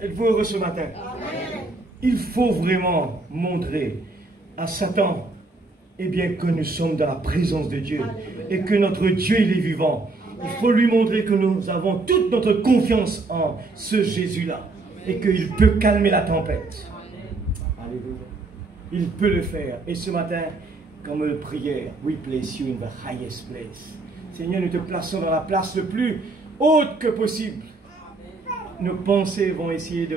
Êtes-vous heureux ce matin? Amen. Il faut vraiment montrer à Satan bien, que nous sommes dans la présence de Dieu et que notre Dieu il est vivant. Il faut lui montrer que nous avons toute notre confiance en ce Jésus-là et qu'il peut calmer la tempête. Alléluia. Il peut le faire. Et ce matin, comme le prière, we place you in the highest place. Seigneur, nous te plaçons dans la place le plus haute que possible. Nos pensées vont essayer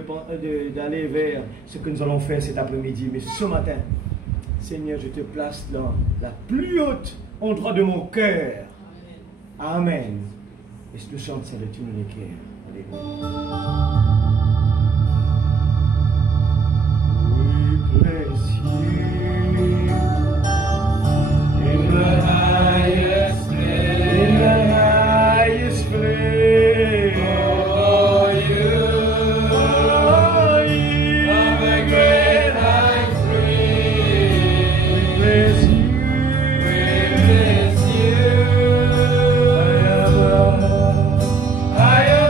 d'aller vers ce que nous allons faire cet après-midi. Mais ce matin, Seigneur, je te place dans la plus haute endroit de mon cœur. Amen. Et je te chante ça de tous les cœurs. Alléluia. We bless you in the highest place. In the highest place. Oh, you are the great high priest. We bless you. We bless you. I am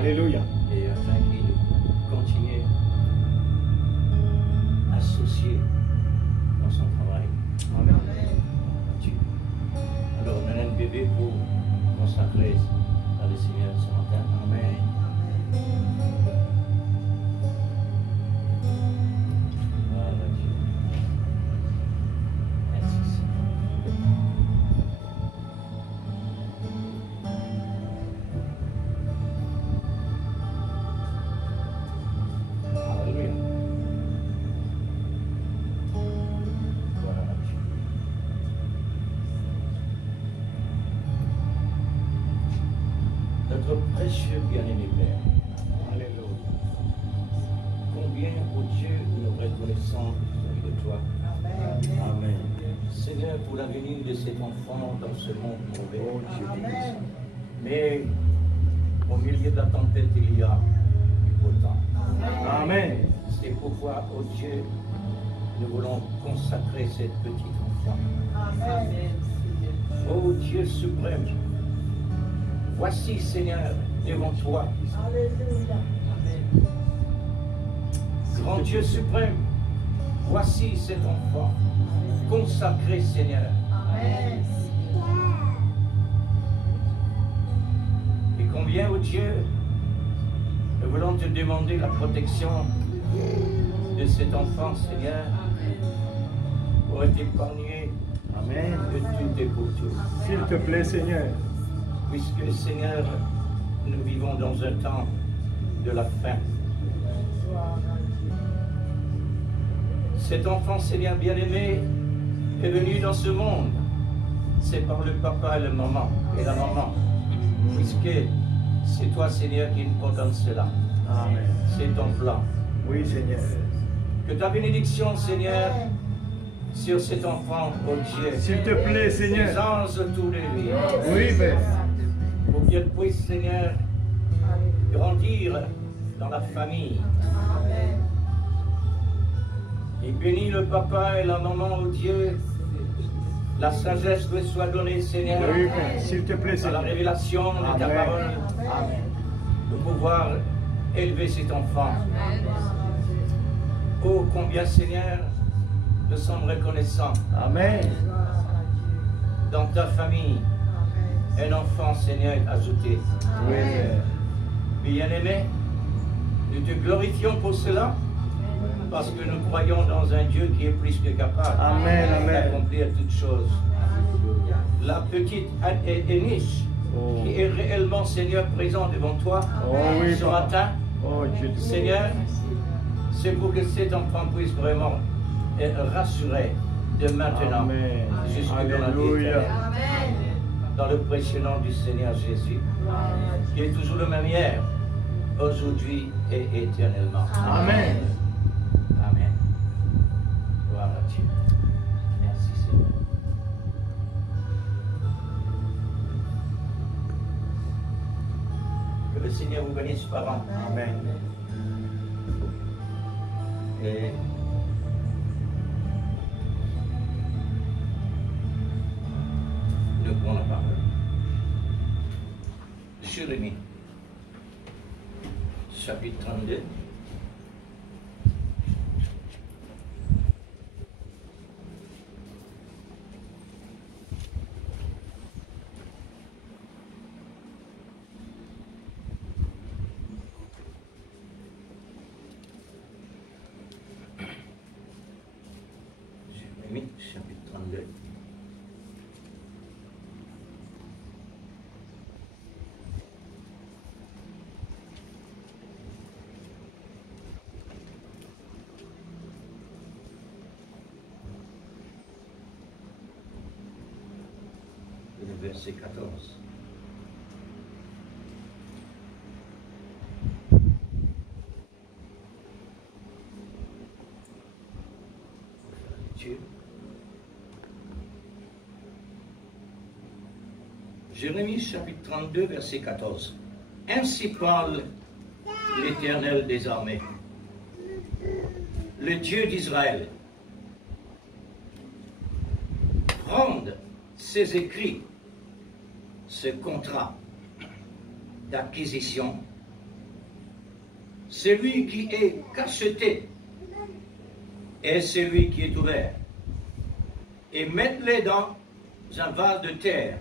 Alléluia. Et afin qu'il continue associé dans son travail. Amen. Alors, on a un bébé pour consacrer à le Seigneur ce matin. Amen. Voilà, Dieu. Merci, Seigneur. précieux bien-aimé Père. Alléluia. Combien, ô Dieu, nous reconnaissons vis-à-vis de toi. Amen. Seigneur, pour la venue de cet enfant dans ce monde mauvais. Oh Dieu bénisse. Mais au milieu de la tempête, il y a du beau temps. Amen. C'est pourquoi, ô Dieu, nous voulons consacrer cette petite enfant. Ô Dieu suprême, voici, Seigneur, devant toi. Grand Dieu suprême, voici cet enfant consacré, Seigneur. Et combien, ô Dieu, nous voulons te demander la protection de cet enfant, Seigneur, pour être épargné Amen. de tout et pour tout. S'il te plaît, Seigneur. Puisque, Seigneur, nous vivons dans un temps de la faim. Cet enfant, Seigneur bien-aimé, est venu dans ce monde. C'est par le papa et la maman. Puisque c'est toi, Seigneur, qui nous ordonne cela. Amen. C'est ton plan. Oui, Seigneur. Que ta bénédiction, Seigneur, sur cet enfant, ô Dieu, S'il te plaît, Seigneur. les anges autour de lui, Oui, Père. pour qu'il puisse, Seigneur, grandir dans la famille. Et bénis le papa et la maman, ô Dieu. La sagesse lui soit donnée, Seigneur, Oui, Père. S'il te plaît, à la Seigneur. révélation de ta Amen. parole, Amen. de pouvoir élever cet enfant. Oh, combien, Seigneur, nous sommes reconnaissants. Amen. Dans ta famille, un enfant, Seigneur, est ajouté. Oui, Père. Bien-aimé, nous te glorifions pour cela, parce que nous croyons dans un Dieu qui est plus que capable Amen, amen. d'accomplir toutes choses. La petite Éniche, Oh. qui est réellement, Seigneur, présent devant toi Oh oui, ce papa. matin, Oh Dieu. Seigneur, c'est pour que cet enfant puisse vraiment être rassuré de maintenant Amen. jusqu'à dans la vie Alléluia. éternelle. Dans le précieux nom du Seigneur Jésus, qui est toujours le même hier, aujourd'hui et éternellement. Amen. Amen. Gloire à Dieu. Merci Seigneur. Que le Seigneur vous bénisse, parents. Amen. Et nous prenons la parole. Jérémie, chapitre 32. Jérémie, chapitre 32. Le verset 14. Jérémie chapitre 32, verset 14. Ainsi parle l'Éternel des armées, le Dieu d'Israël. Prendre ces écrits, ce contrat d'acquisition, celui qui est cacheté et celui qui est ouvert, et mettez-les dans un vase de terre,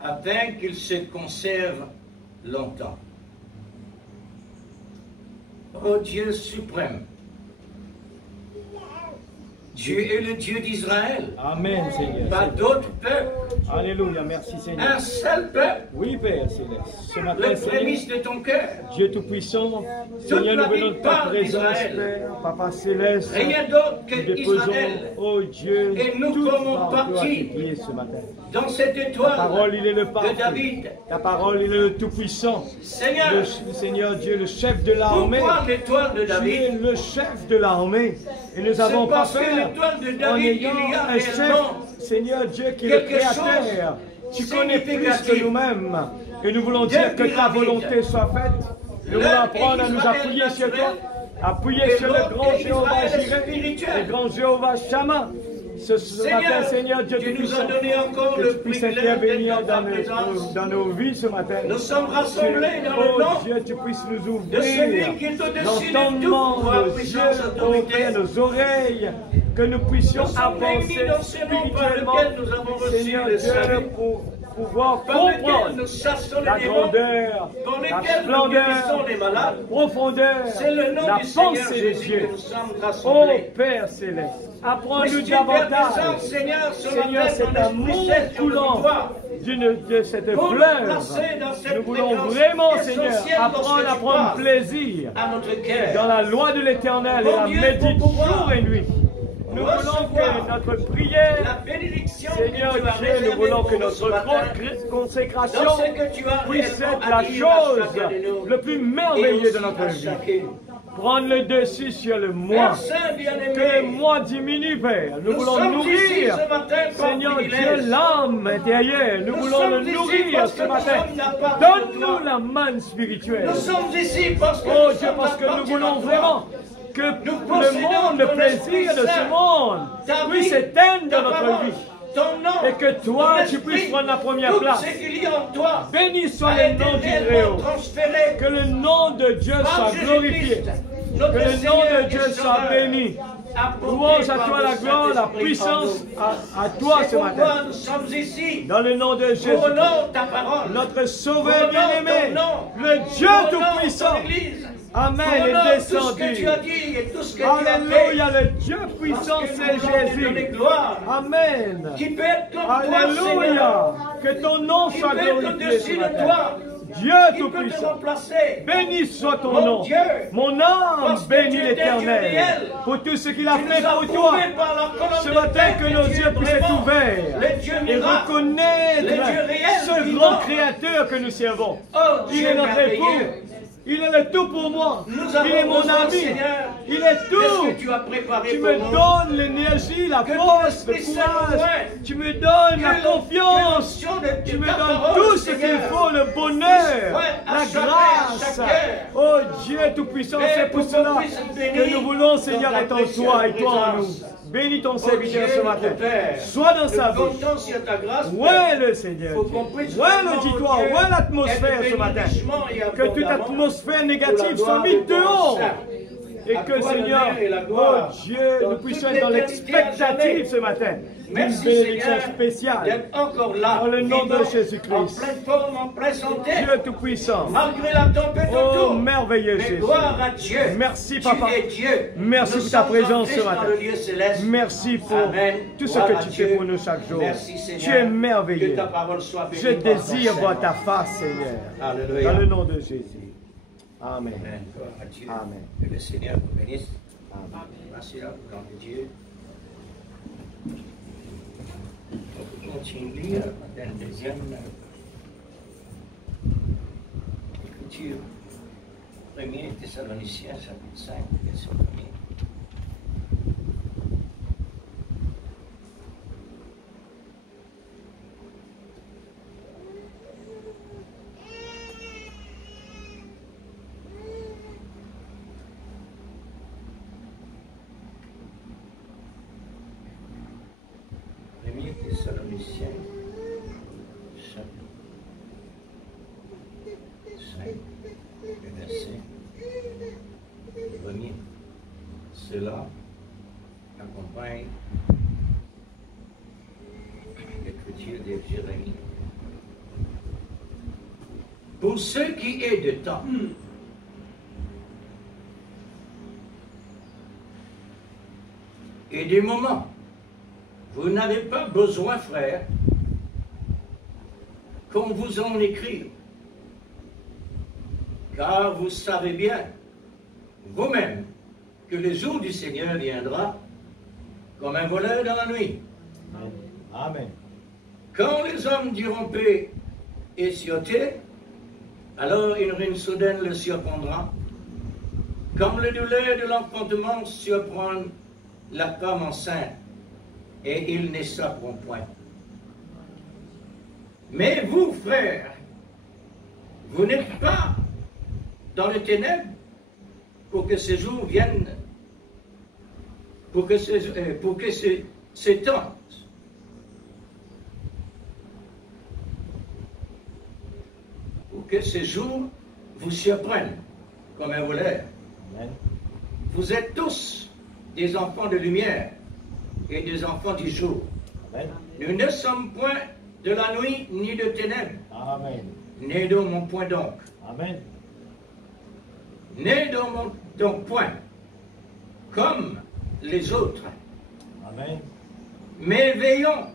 afin qu'ils se conservent longtemps. Ô Dieu suprême, Dieu est le Dieu d'Israël. Amen, Seigneur. Pas d'autre peuple. Alléluia, merci, Seigneur. Un seul peuple. Oui, Père Céleste. Ce matin, Le Seigneur, prémisse de ton cœur. Dieu Tout-Puissant, Seigneur, nous venons de ta présence, Père, Papa Céleste. Rien d'autre que Nous déposons, Israël. oh Dieu, Et nous toute formons fardeau à partie tes pieds ce matin. dans cette Ta étoile parole, il est le de parfait. David. Ta parole, il est le Tout-Puissant. Seigneur, Le Seigneur Dieu, le chef de l'armée. pourquoi l'étoile de Tu es David? le chef de l'armée. Et nous n'avons pas parce que peur l'étoile de en David, ayant il y a un chef, réellement Seigneur Dieu, qui est le quelque chose Créateur. Tu connais plus significatif. que nous-mêmes. Et nous voulons dire que Depuis ta David, volonté soit faite. Nous voulons l'un apprendre à est nous Israël appuyer sur toi. naturel, Appuyer et sur le l'autre grand est Jéhovah Israël Jireh, spirituel. le grand Jéhovah Shammah. Ce matin, Seigneur Dieu tu nous Tout-Puissant, as donné encore que le tu puisses privilège intervenir d'être dans ta dans présence. nos vies ce matin. Nous sommes rassemblés dans le Oh nom Dieu, tu puisses nous de ouvrir celui qui est au-dessus de tout l'entendement, pouvoir, nos yeux, puissance, oh autorité. Père, nos oreilles, que nous puissions Nous sommes avancer réunis dans ce nom par spirituellement, lequel nous avons reçu Seigneur le Dieu, salut, pour pouvoir par lequel comprendre nous chassons la les démons, grandeur, par la lequel nous splendeur, guérissons les la malades. profondeur, C'est le nom la du Seigneur pensée de Jésus Dieu. que nous sommes Oh rassemblés. Père Céleste, apprends-nous Puisses-tu faire davantage, descendre, Seigneur, ce Seigneur, matin cet ton amour esprit saint sur nos coulant victoires. de cette Pour nous fleuve. placer dans cette Nous voulons fréquence vraiment, Seigneur, essentielle dans apprendre ce à qui prendre passe plaisir à notre dans cœur. la loi de l'Éternel et Mon la Dieu, médite pour pouvoir jour et nuit. Nous voulons recevoir que notre prière, La bénédiction Seigneur que tu as Dieu, nous réservée voulons pour que nous ce notre matin, consécration dans ce que tu as puisse réellement être la à dire à chose chacun de nous, le plus et merveilleux de aussi notre à vie. chacune. Prendre le dessus sur le moi. Père Saint Que le bien-aimé, moi diminue, Père. Nous voulons sommes ici nourrir, ce matin par Seigneur Dieu, privilège. l'âme intérieure. Nous voulons sommes le ici nourrir parce ce que nous matin. sommes la partie de Donne-nous toi. la manne spirituelle. Nous sommes ici parce que Oh nous Dieu, sommes parce que la nous partie voulons de toi. vraiment que Nous le possédons monde, le ton plaisir Esprit de ce Saint, monde ta puisse vie, s'éteindre ta dans notre parole, vie. ton nom, Et que toi, ton tu esprit, puisses prendre la première tout place. ce qu'il y a en toi Béni soit a le été nom du réellement Très-Haut. transféré Que le nom de Dieu par soit glorifié. Jésus-Christ, notre Que le nom Seigneur de Dieu et soit Sauveur, béni. apporté Louange à par toi le la gloire, la Saint-Esprit en puissance nous. à toi ce C'est pourquoi matin. nous sommes ici Dans le nom de Jésus. pour honorer ta parole, Notre Sauveur pour honorer bien-aimé, ton nom, le Dieu pour honorer Tout-Puissant. ton Église, Amen. pour Est honorer tout ce que descendu. tu as dit et tout ce que tu as fait. Alléluia, le Dieu Parce puissant, que c'est nous voulons te donner Jésus. gloire. Amen. Qui peut être comme toi, Alléluia. Seigneur. Que ton nom Qui soit peut être glorifié ce au-dessus de matin. toi. Dieu Qui peut te Tout-Puissant. remplacer. Béni soit ton Mon nom. Dieu, Mon âme parce que bénit tu es Dieu l'Éternel réel. pour tout ce qu'il a Tu fait nous as pour toi. prouvé par la colonne Ce de matin, fer que nos tu es yeux puissent être vraiment ouverts le Dieu et miracle, reconnaître le Dieu réel, ce vivant. grand Créateur que nous servons. Oh, Il Dieu est notre merveilleux. époux. Il est le tout pour moi. Nous avons Il est mon besoin, ami. Seigneur, Il est Qu'est-ce tout. que tu as préparé Tu pour me nous? donnes l'énergie, la Que ton force, le Esprit Saint nous courage. aide. Tu me donnes la Que confiance. l'onction de Tu me ta donnes parole, tout ce qu'il Seigneur, faut, le bonheur, ouais, à la chacun, à grâce. chacun. Oh Dieu Tout-Puissant, Mais c'est pour pour cela qu'on puisse être béni que nous voulons, Seigneur, dans ta être en précieuse toi et toi en nous. présence. Bénis ton Oh serviteur Dieu, ce matin. notre Père, Sois dans sa nous vie. comptons sur ta grâce, Père. Ouais le Seigneur. Faut qu'on puisse Ouais vraiment, l'auditoire, Dieu, ouais l'atmosphère être ce matin. béni richement et Que toute abondamment atmosphère pour la négative gloire soit mise de ton dehors. Saint. Et À que toi Seigneur, l'honneur et la oh gloire Dieu, dans nous puissions toute être dans l'éternité à l'expectative jamais. ce matin d'une Merci bénédiction Seigneur spéciale. d'être encore là, Dans le nom de vivant, Jésus-Christ. en pleine forme, en pleine santé, Dieu Tout-Puissant. malgré la tempête Oh autour. merveilleux Mais Jésus. gloire à Dieu. Merci, Tu Papa. es Dieu. Merci Nous pour ta sommes en présence ce Christ matin. dans le lieu céleste. Merci pour Amen. tout ce Gloire que à tu Dieu. fais pour nous chaque jour. Merci, Seigneur. Tu es Que merveilleux. ta parole soit bénie Je par ton désire voir Saint-Nom. ta face, Seigneur. Alléluia. Dans le nom de Jésus. Amen. Amen. Gloire à Dieu. Amen. Que le Seigneur vous bénisse. Amen. Merci à vous, de Dieu. On continue à lire la deuxième écriture. 1er Thessaloniciens, chapitre 5, verset 1er. Thessaloniciens, chapitre 5, verset 1er. Cela accompagne l'écriture de Jérémie. Pour ce qui est de temps, et des moments. Vous n'avez pas besoin, frère, qu'on vous en écrive. Car vous savez bien, vous-même, que le jour du Seigneur viendra comme un voleur dans la nuit. Amen. Quand les hommes diront paix et sûreté, alors une ruine soudaine le surprendra, comme le douleur de l'enfantement surprend la femme enceinte, et ils n'échapperont point. Mais vous, frères, vous n'êtes pas dans les ténèbres pour que ce jour vienne, pour que ce temps, pour que ce jour vous surprenne comme un voleur. Amen. Vous êtes tous des enfants de lumière et des enfants du jour. Amen. Nous ne sommes point de la nuit ni de ténèbres. Amen. Né dans mon point donc. Amen. Né dans mon donc point. Comme les autres. Amen. Mais veillons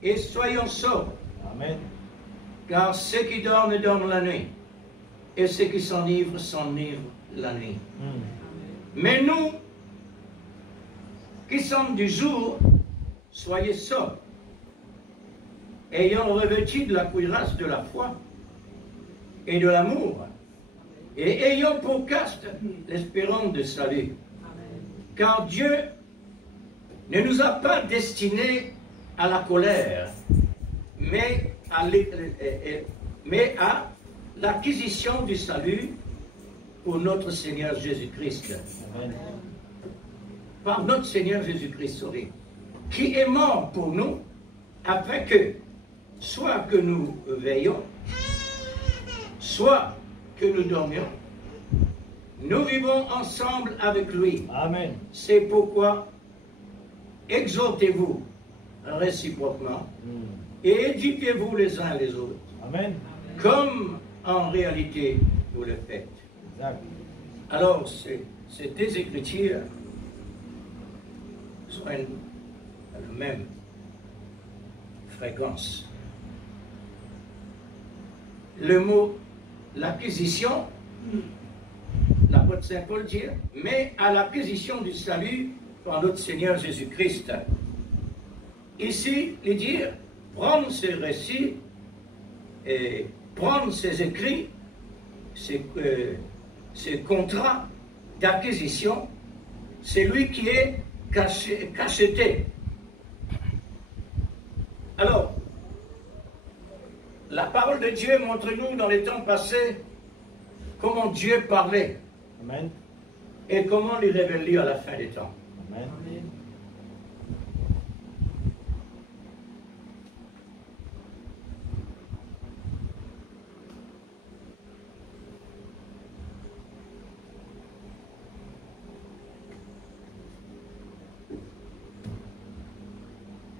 et soyons sobres. Amen. Car ceux qui dorment, dorment la nuit. Et ceux qui s'enivrent, s'enivrent la nuit. Mais nous, qui sommes du jour, soyez sobres, ayant revêtu de la cuirasse de la foi et de l'amour, et ayant pour casque l'espérance de salut. Car Dieu ne nous a pas destinés à la colère, mais à l'acquisition du salut pour notre Seigneur Jésus-Christ. Par notre Seigneur Jésus-Christ, qui est mort pour nous, afin que, soit que nous veillions, soit que nous dormions, nous vivons ensemble avec lui. Amen. C'est pourquoi exhortez-vous réciproquement et édifiez-vous les uns les autres, Amen. comme en réalité vous le faites. Exact. Alors, ces deux écritures sont à la même fréquence. Le mot l'acquisition, l'apôtre Saint Paul dit, mais à l'acquisition du salut par notre Seigneur Jésus-Christ. Ici, il dit, prendre ces récits et prendre ces écrits, ces contrats d'acquisition, c'est lui qui est cacheté. Alors, la parole de Dieu montre-nous dans les temps passés comment Dieu parlait. Amen. Et comment il révèle à la fin des temps. Amen.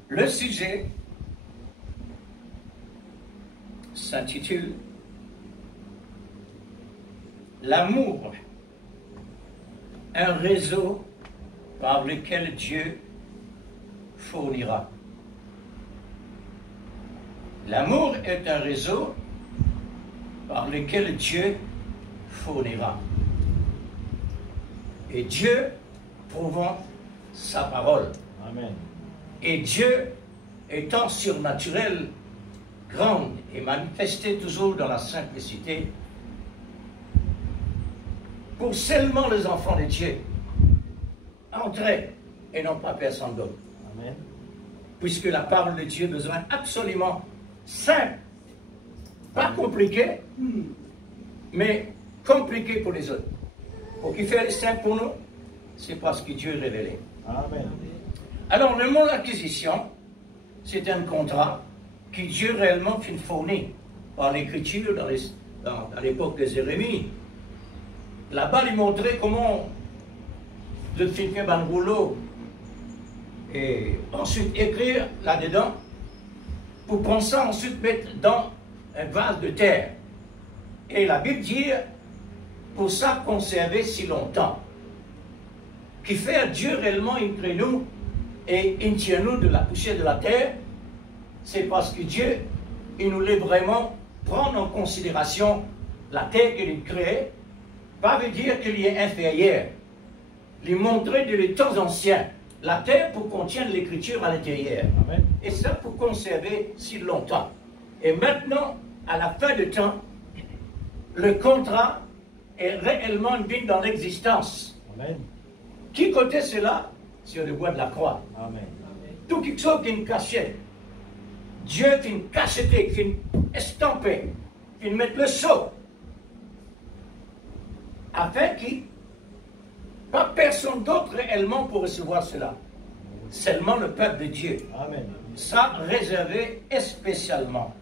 Le sujet s'intitule L'amour, un réseau par lequel Dieu fournira. L'amour est un réseau par lequel Dieu fournira. Et Dieu prouvant sa parole. Amen. Et Dieu étant surnaturel, grand et manifesté toujours dans la simplicité, pour seulement les enfants de Dieu, entrer et non pas personne d'autre. Amen. Puisque la parole de Dieu a besoin absolument simple, pas compliqué, mais compliqué pour les autres. Pour qu'il fasse simple pour nous, c'est parce que Dieu est révélé. Amen. Alors, le mot acquisition, c'est un contrat que Dieu réellement fournit par l'Écriture à l'époque de Jérémie. Là-bas, il montrait comment de filmer un rouleau et ensuite écrire là-dedans pour prendre ça, ensuite mettre dans un vase de terre. Et la Bible dit, pour ça conserver si longtemps, qui fait Dieu réellement entre nous et il tient nous de la poussière de la terre, c'est parce que Dieu, il nous voulait vraiment prendre en considération la terre qu'il a créée, pas veut dire qu'il y est inférieur. Il montrer de les temps anciens, la terre pour contenir l'écriture à l'intérieur. Et ça pour conserver si longtemps. Et maintenant, à la fin du temps, le contrat est réellement mis dans l'existence. Qui côté cela? Sur le bois de la croix. Amen. Tout quelque chose qui est caché. Dieu qui est cacheté, qui est estampé, qui met le sceau. Afin qu'il pas personne d'autre réellement pour recevoir cela. Seulement le peuple de Dieu. Amen. Ça réservé spécialement.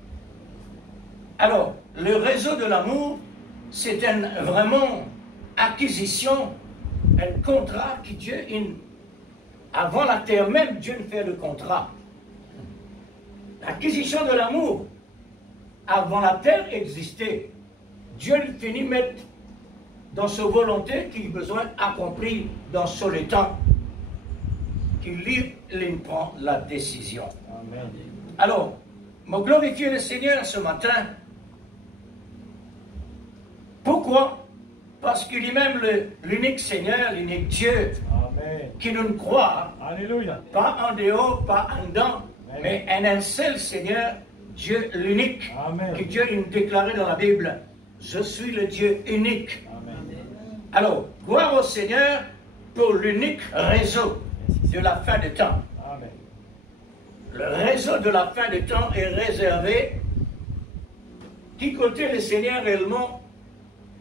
Alors, le réseau de l'amour, c'est une vraiment acquisition, un contrat que Dieu, avant la terre même, Dieu fait le contrat. L'acquisition de l'amour, avant la terre existait, Dieu finit mettre dans sa volonté qu'il a besoin d'accomplir dans ce temps, qu'il prend la décision. Amen. Alors, me glorifier le Seigneur ce matin. Pourquoi? Parce qu'il est même l'unique Seigneur, l'unique Dieu, Amen, qui nous croit. Alléluia. Pas en dehors, pas en dedans, mais un seul Seigneur, Dieu l'unique, que Dieu nous déclaré dans la Bible. Je suis le Dieu unique. Amen. Alors, gloire au Seigneur pour l'unique réseau de la fin des temps. Amen. Le réseau de la fin des temps est réservé. Qui côté le Seigneur réellement?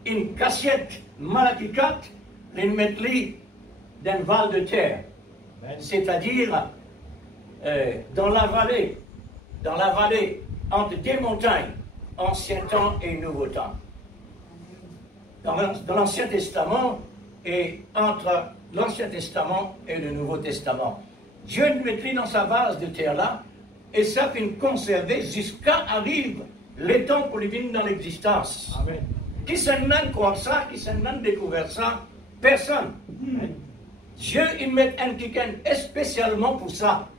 Une cassette Malachie 4, une mettelie d'un val de terre. C'est-à-dire dans la vallée entre deux montagnes, ancien temps et nouveau temps. Dans l'Ancien Testament et entre l'Ancien Testament et le Nouveau Testament. Dieu nous mettait dans sa vase de terre là, et ça fait conserver jusqu'à arrive les temps pour les venir dans l'existence. Amen. Qui s'en a croire ça, qui s'en a découvert ça? Personne. Dieu, il met un quelqu'un spécialement pour ça.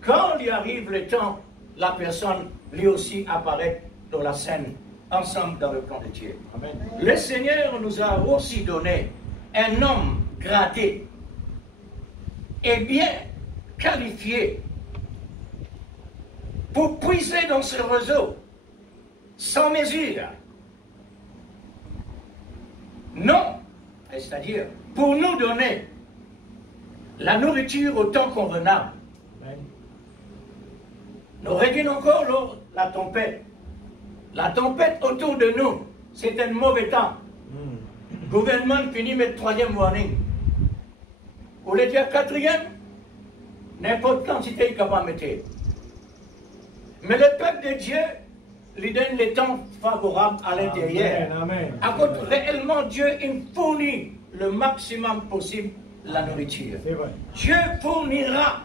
Quand il arrive le temps, la personne lui aussi apparaît dans la scène, ensemble dans le plan de Dieu. Amen. Le Seigneur nous a aussi donné un homme gradé et bien qualifié pour puiser dans ce réseau sans mesure. Non, c'est-à-dire pour nous donner la nourriture au temps convenable. Nous revenons encore lors de la tempête. La tempête autour de nous, c'est un mauvais temps. Le gouvernement finit avec le 3e warning. Ou le 4e, n'importe quantité est capable de mettre. Mais le peuple de Dieu lui donne les temps favorables à l'intérieur. À cause réellement, Dieu il fournit le maximum possible la nourriture. Dieu fournira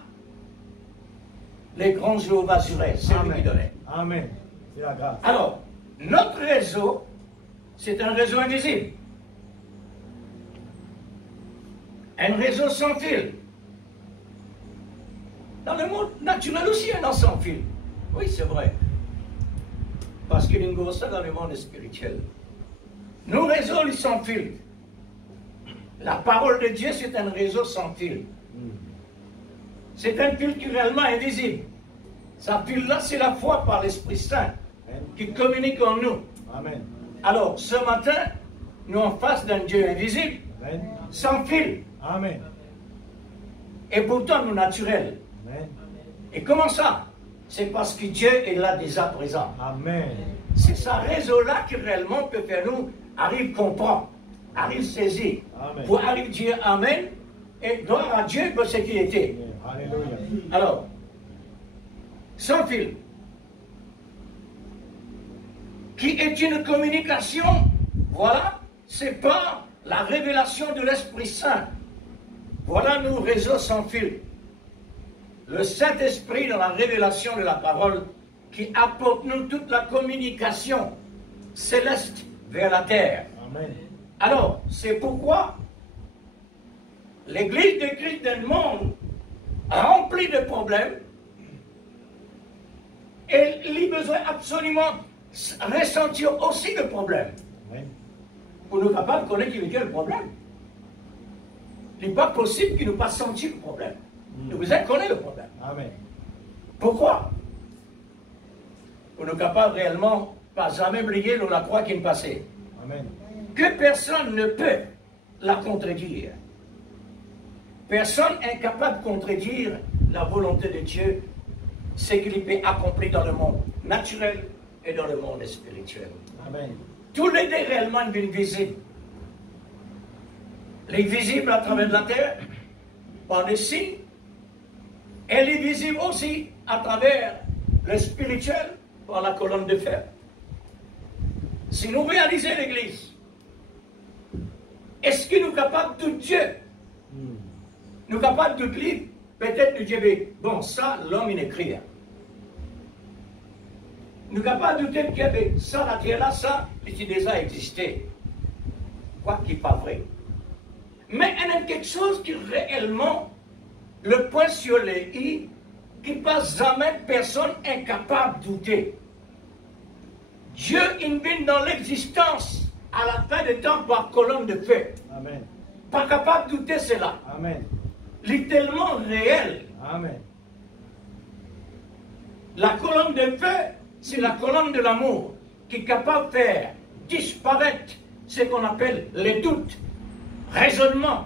les grands jours assurés. C'est lui qui donnait. Amen. C'est la grâce. Alors, notre réseau, c'est un réseau invisible. Un réseau sans fil. Dans le monde naturel aussi, il y a un sans fil. Oui, c'est vrai. Parce qu'il y a une grosse dans le monde spirituel. Nos réseaux, ils sans fil. La parole de Dieu, c'est un réseau sans fil. C'est un fil qui est réellement invisible. Sa fil-là, c'est la foi par l'Esprit Saint qui communique en nous. Amen. Alors, ce matin, nous en face d'un Dieu invisible, Amen, sans fil. Amen. Et pourtant, nous naturels. Amen. Et comment ça? C'est parce que Dieu est là déjà présent. Amen. C'est ce réseau-là qui réellement peut faire nous arrive comprendre, arrive saisir, Amen, pour arriver dire Amen et gloire à Dieu pour ce qu'il était. Alléluia. Alors, sans fil, qui est une communication, voilà, c'est pas la révélation de l'Esprit Saint. Voilà nos réseaux sans fil. Le Saint-Esprit dans la révélation de la parole qui apporte nous toute la communication céleste vers la terre. Amen. Alors, c'est pourquoi l'Église de Christ dans le monde rempli de problèmes, et il a besoin absolument ressentir aussi le problème. Oui. Pour nous capables de connaître quel est le problème. Il n'est pas possible qu'il ne pas sentir le problème. Nous besoin de connaître le problème. Amen. Pourquoi? Pour nous capables réellement, pas jamais briller dans la croix qui est passée. Amen. Que personne ne peut la contredire. Personne incapable de contredire la volonté de Dieu, ce qu'il peut accomplir dans le monde naturel et dans le monde spirituel. Amen. Tous les deux réellement sont visibles. Les visibles à travers la terre, par les signes, et les visibles aussi à travers le spirituel, par la colonne de fer. Si nous réalisons l'Église, est-ce que nous sommes capables de Dieu? Nous sommes capables de lire, peut-être de Dieu. Bon, ça, l'homme, il écrit. Nous sommes capables de dire que ça, la terre là, ça, il a déjà existé. Quoi qu'il n'est pas vrai. Mais il y a quelque chose qui réellement, le point sur les i, qui passe jamais personne incapable de douter. Dieu il vient dans l'existence à la fin des temps par colonne de feu. Amen. Pas capable de douter cela. Amen. Il est tellement réel. Amen. La colonne de feu, c'est la colonne de l'amour qui est capable de faire disparaître ce qu'on appelle les doutes, raisonnements.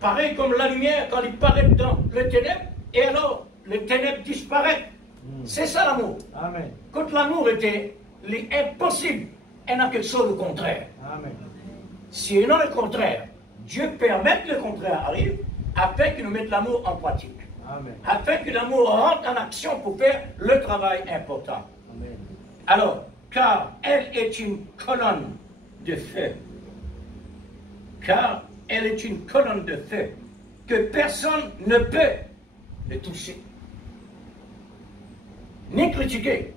Pareil comme la lumière quand il paraît dans le ténèbre, et alors les ténèbres disparaissent. C'est ça l'amour. Amen. Quand l'amour était impossible, il y a quelque chose de contraire. Amen. Si il y a le contraire, Dieu permet que le contraire arrive afin que nous mettions l'amour en pratique. Amen. Afin que l'amour rentre en action pour faire le travail important. Amen. Alors, car elle est une colonne de feu. Car elle est une colonne de feu que personne ne peut le toucher, ni critiquer,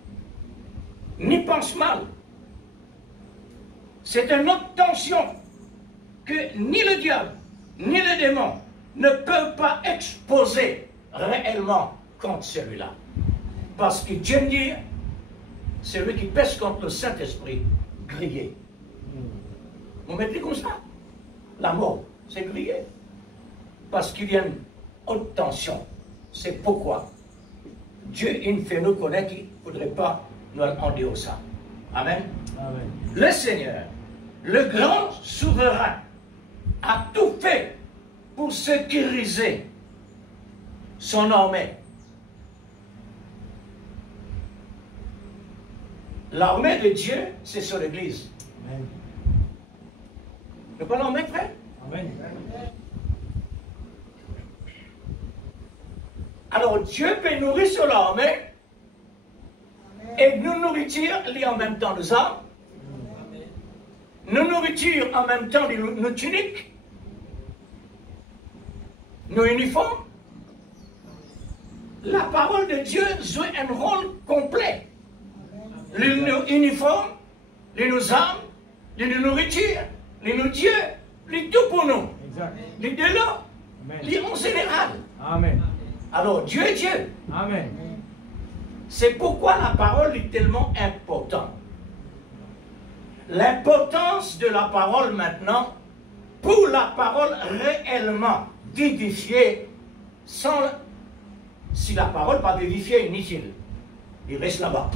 ni pense mal. C'est une autre tension que ni le diable, ni le démon ne peuvent pas exposer réellement contre celui-là. Parce que Dieu me dit, celui qui pèse contre le Saint-Esprit, grillé. Vous mettez comme ça. La mort, c'est grillé. Parce qu'il y a une haute tension. C'est pourquoi Dieu il fait nous connaître qu'il ne faudrait pas nous en dire ça. Amen. Amen. Le Seigneur, le grand souverain, a tout fait pour sécuriser son armée. L'armée de Dieu, c'est sur l'Église. Amen. Ne pas l'armée, frère? Amen. Alors Dieu peut nourrir sur l'armée et nous nourrir en même temps nos armes, nous nourrir en même temps nos tuniques, nos uniformes. La parole de Dieu joue un rôle complet. Les uniformes, les nos armes, les nourritures, les nos dieux, les tout pour nous. Exact. Les de là, Amen. les en général. Amen. Alors Dieu est Dieu. Amen. C'est pourquoi la parole est tellement importante. L'importance de la parole maintenant, pour la parole réellement vivifiée, sans, si la parole pas vivifiée, inutile, il reste là-bas.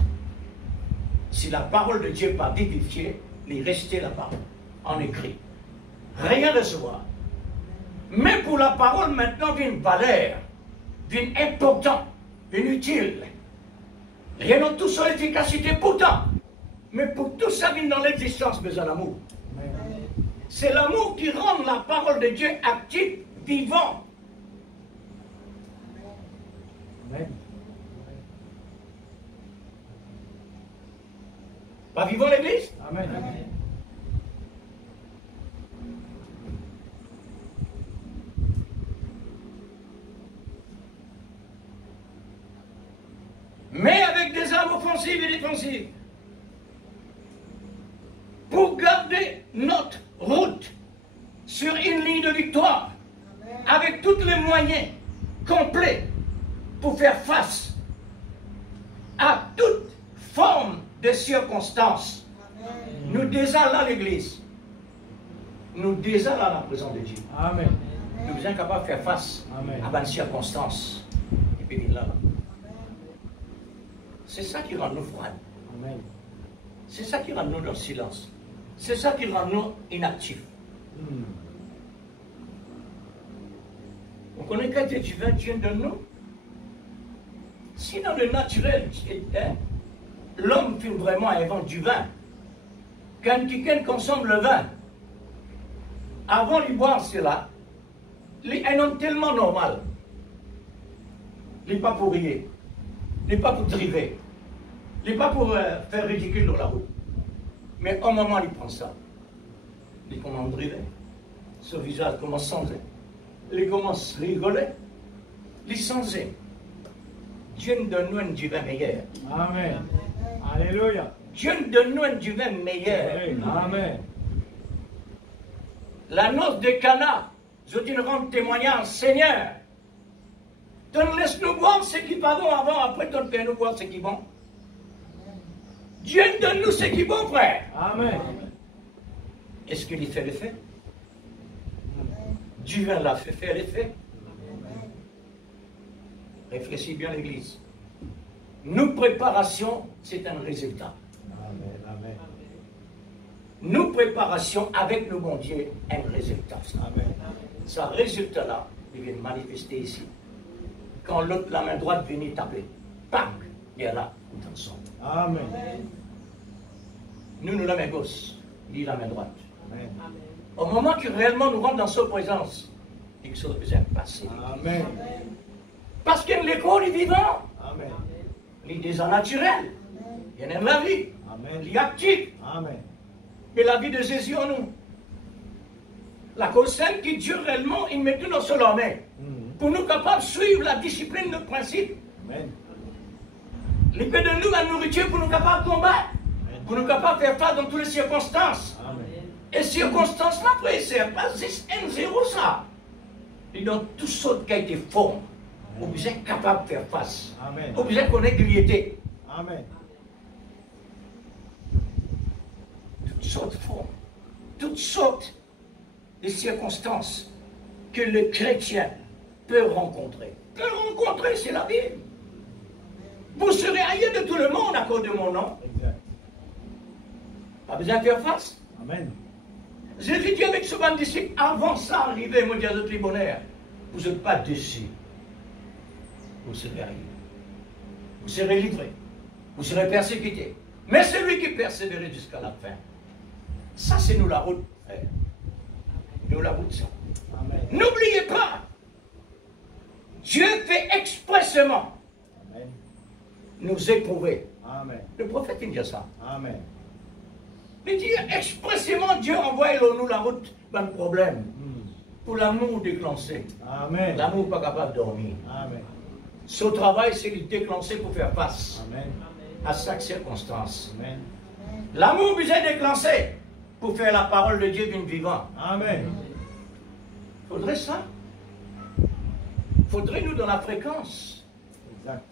Si la parole de Dieu pas vivifiée, il reste là-bas, en écrit. Rien de recevoir. Mais pour la parole maintenant d'une valeur, d'une importance, inutile. Rien de tout son efficacité pourtant. Mais pour tout ça vient dans l'existence besoin d'amour. C'est l'amour qui rend la parole de Dieu active, vivante. Amen. Pas vivant l'Église? Amen. Mais avec des armes offensives et défensives. Pour garder notre route sur une ligne de victoire, avec tous les moyens complet pour faire face à toute forme de circonstances. Nous désallons l'Église. Nous désallons la présence de Dieu. Amen. Nous sommes capables de faire face à une circonstance. Et puis là. C'est ça qui rend nous froides. C'est ça qui rend nous dans le silence. C'est ça qui rend nous inactifs. On connaît qu'à Dieu divin, Dieu de nous. Si dans le naturel, l'homme fait vraiment inventer du vin, quand quelqu'un consomme le vin, avant de boire cela, un homme tellement normal, il n'est pas pour rire, il n'est pas pour driver, il n'est pas pour faire ridicule dans la route. Mais au moment où il prend ça, il commence à driver, son visage commence à changer, il commence à rigoler, il change. Dieu nous donne un divin meilleur. Amen. Alléluia. Dieu nous donne un divin meilleur. Amen. La noce de Cana, je te rends témoignage, Seigneur. Laisse-nous voir ce qui va bon avant, après donne-nous voir ce qui est bon. Dieu donne-nous ce qui est bon, frère. Amen. Est-ce qu'il y fait l'effet? Dieu l'a fait faire l'effet. Réfléchis bien l'Église. Nous préparation, c'est un résultat. Amen. Amen. Nous préparation avec le bon Dieu, un résultat. Amen. Ce résultat-là, il vient manifester ici. Quand l'autre, la main droite, vient taper, pac, il est là, tout ensemble. Amen. Nous la main gauche, lui la main droite. Amen. Au moment que réellement nous rentrons dans sa présence, quelque chose peut passer. Amen. Parce que l'école est vivant. Amen. Il est déjà naturel. Il aime la vie. Amen. Il est actif. Amen. Et la vie de Jésus en nous. La cause celle qui Dieu réellement, il met tout dans son main. Pour nous capables de suivre la discipline, le principe. Amen. Il fait de nous la nourriture pour nous capables de combattre. Pour nous capables de faire face dans toutes les circonstances. Amen. Et circonstances-là, après, c'est pas 6 1-0 ça. Et dans toutes sortes qui ont été formes. Vous êtes capable de faire face. Amen. Vous êtes connaître l'unité. Amen. Toutes sortes de formes, toutes sortes de circonstances que le chrétien peut rencontrer. Peut rencontrer, c'est la Bible. Vous serez ailleurs de tout le monde à cause de mon nom. Exact. Pas besoin de faire face. Amen. Jésus dit avec ce bon disciple, avant ça arriver, mon Dieu, de tribunal, vous n'êtes pas déçus. Vous serez arrivé. Vous serez livré. Vous serez persécuté. Mais celui qui persévère jusqu'à la fin, ça c'est nous la route, frère. Nous la route, ça. Amen. N'oubliez pas, Dieu fait expressément Amen. nous éprouver. Amen. Le prophète, il dit ça. Amen. Il dit expressément, Dieu envoie nous la route dans le problème. Pour l'amour déclenché. Amen. L'amour pas capable de dormir. Amen. Son travail, c'est de déclencher pour faire face Amen. à chaque circonstance. Amen. L'amour vous est déclenché pour faire la parole de Dieu d'une vivante. Amen. Faudrait ça. Faudrait nous dans la fréquence. Exact.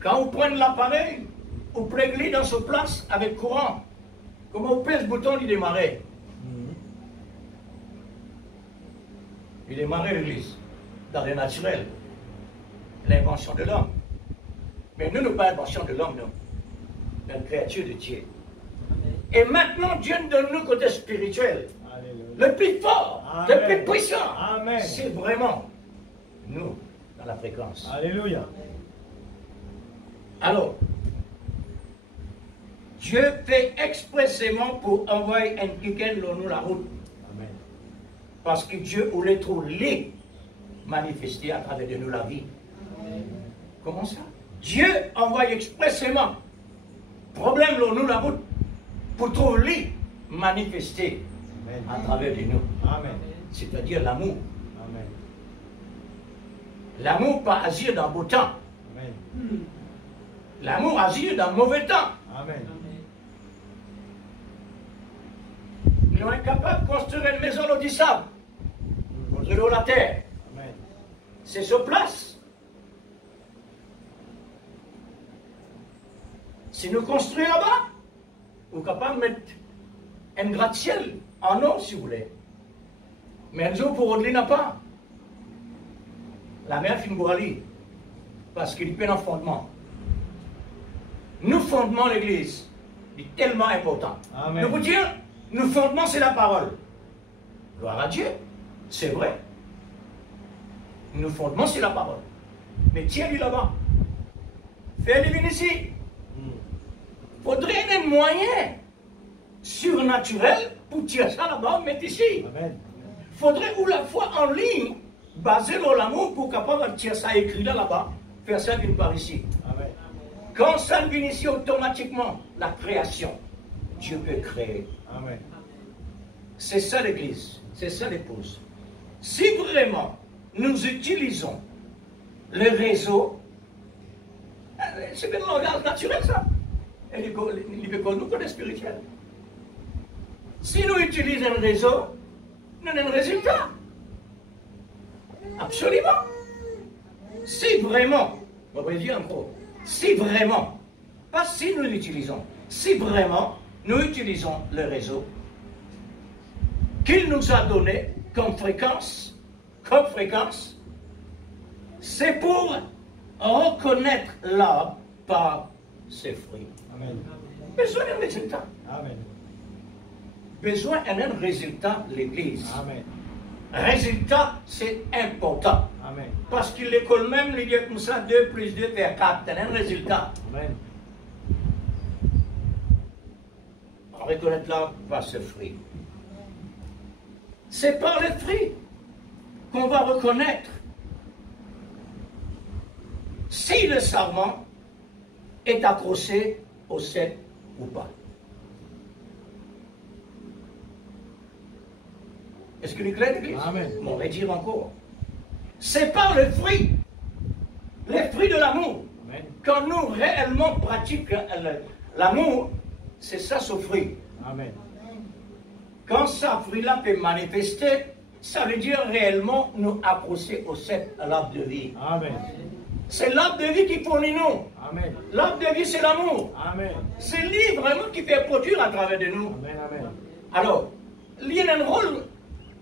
Quand vous prenez l'appareil, vous préglez dans sa place avec courant. Comment vous pèse le bouton, il démarrait. Il démarrait l'église. Dans le naturel. L'invention de l'homme. Mais nous, nous pas l'invention de l'homme, nous. Une créature de Dieu. Et maintenant, Dieu nous donne nous côté spirituel. Alléluia. Le plus fort, Amen. le plus puissant. Amen. C'est vraiment nous, dans la fréquence. Alléluia. Alors, Dieu fait expressément pour envoyer un quelqu'un dans nous la route. Amen. Parce que Dieu voulait trop les manifester à travers de nous la vie. Comment ça? Dieu envoie expressément problème dans nous la route pour trop les manifester Amen. à travers de nous. Amen. C'est-à-dire l'amour. Amen. L'amour pas agir dans le beau temps. Amen. L'amour agir dans le mauvais temps. Amen. Ils sont incapables de construire une maison dans du sable. Construire la terre. Amen. c'est sur place. Si nous construisons là-bas, vous êtes capable de mettre un gratte-ciel en eau, si vous voulez. Mais un jour, pour Audley n'a pas. La mer finit pour aller. Parce qu'il y a un fondement. Nous fondement l'église. C'est tellement important. Amen. Nous vous dire, nous fondement, c'est la parole. Gloire à Dieu. C'est vrai. Nous fondement, c'est la parole. Mais tiens-lui là-bas. Fais-le venir ici. Faudrait un moyen surnaturel pour tirer ça là-bas, mettre ici. Amen. Faudrait ou la foi en ligne, basée sur l'amour, pour capable de tirer ça écrit là-bas, faire ça d'une part ici. Amen. Quand ça vient ici automatiquement, la création, Dieu peut créer. Amen. C'est ça l'église, c'est ça l'épouse. Si vraiment nous utilisons le réseau, c'est bien le langage naturel ça. Et l'école nous connaît spirituel. Si nous utilisons un réseau, nous avons un résultat. Absolument. Si vraiment, on va dire encore, si vraiment, pas si nous l'utilisons, si vraiment nous utilisons le réseau qu'il nous a donné comme fréquence, c'est pour reconnaître l'arbre par ses fruits. Amen. Besoin d'un résultat. Amen. Besoin d'un résultat, l'Église. Amen. Résultat, c'est important. Amen. Parce que l'école même, il dit comme ça, 2 plus 2 fait 4. C'est un résultat. Amen. On reconnaît l'arbre par ses fruits. C'est par les fruits qu'on va reconnaître si le sarment est accroché au cep ou pas. Est-ce qu'il est clair, l'Église? Amen. Bon, on va dire encore. C'est par les fruits de l'amour. Amen. Quand nous réellement pratiquons l'amour, c'est ça ce fruit. Amen. Quand ce fruit-là peut manifester, ça veut dire réellement nous accrocher au cep à l'arbre de vie. Amen. C'est l'arbre de vie qui fournit nous. Amen. L'arbre de vie, c'est l'amour. Amen. C'est lui vraiment qui fait produire à travers de nous. Amen. Amen. Alors, il y a un rôle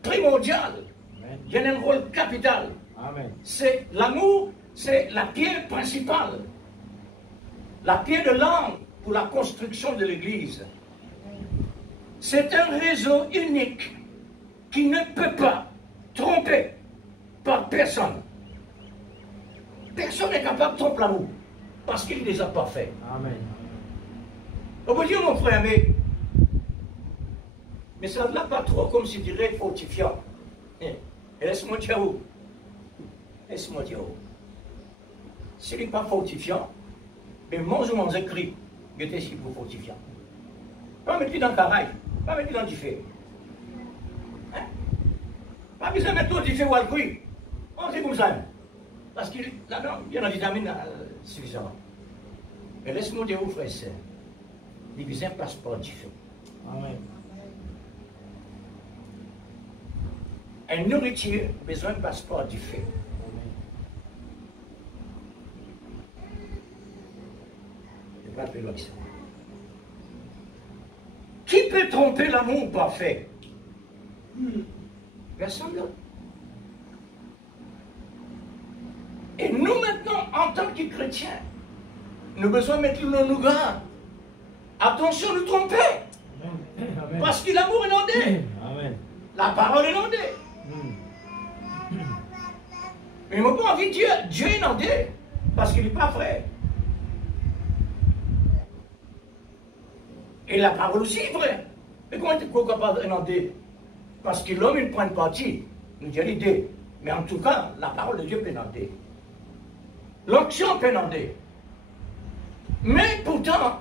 primordial. Amen. Il y a un rôle capital. Amen. C'est l'amour, c'est la pierre principale. La pierre de l'âme pour la construction de l'Église. C'est un réseau unique qui ne peut pas tromper par personne. Personne n'est capable de tromper l'amour parce qu'il est déjà parfait. Amen. On peut dire, mon frère, mais ça ne l'a pas trop comme si dirait fortifiant. Et laisse-moi dire où. Laisse-moi dire où. S'il n'est pas fortifiant, mais mange ou mange écrit, il était ici pour fortifiant. Pas mettre dans le caraï, pas mettre dans le diffé. Hein? Pas besoin de mettre dans le diffé ou à le cuire. C'est comme ça. Parce que là-dedans, il y a la vitamine suffisamment. Mais laisse-moi dire où, frère et sœur. Il y a un passeport diffé. Amen. Une nourriture a besoin d'un passeport diffé. Je ne vais pas plus loin que ça. Qui peut tromper l'amour parfait? Personne d'autre. Et nous maintenant, en tant que chrétiens, nous avons besoin de mettre le nous garde. Attention de tromper. Amen. Parce que l'amour est nandé. Amen. La parole est nandée. Mais il n'a pas envie de Dieu. Dieu est nandé. Parce qu'il n'est pas vrai. Et la parole aussi est vraie. Mais comment est-ce qu'on est capable de nandé? Parce que l'homme, il prend une partie. Il dit l'idée. Mais en tout cas, la parole de Dieu peut nander. L'onction peut nander. Mais pourtant,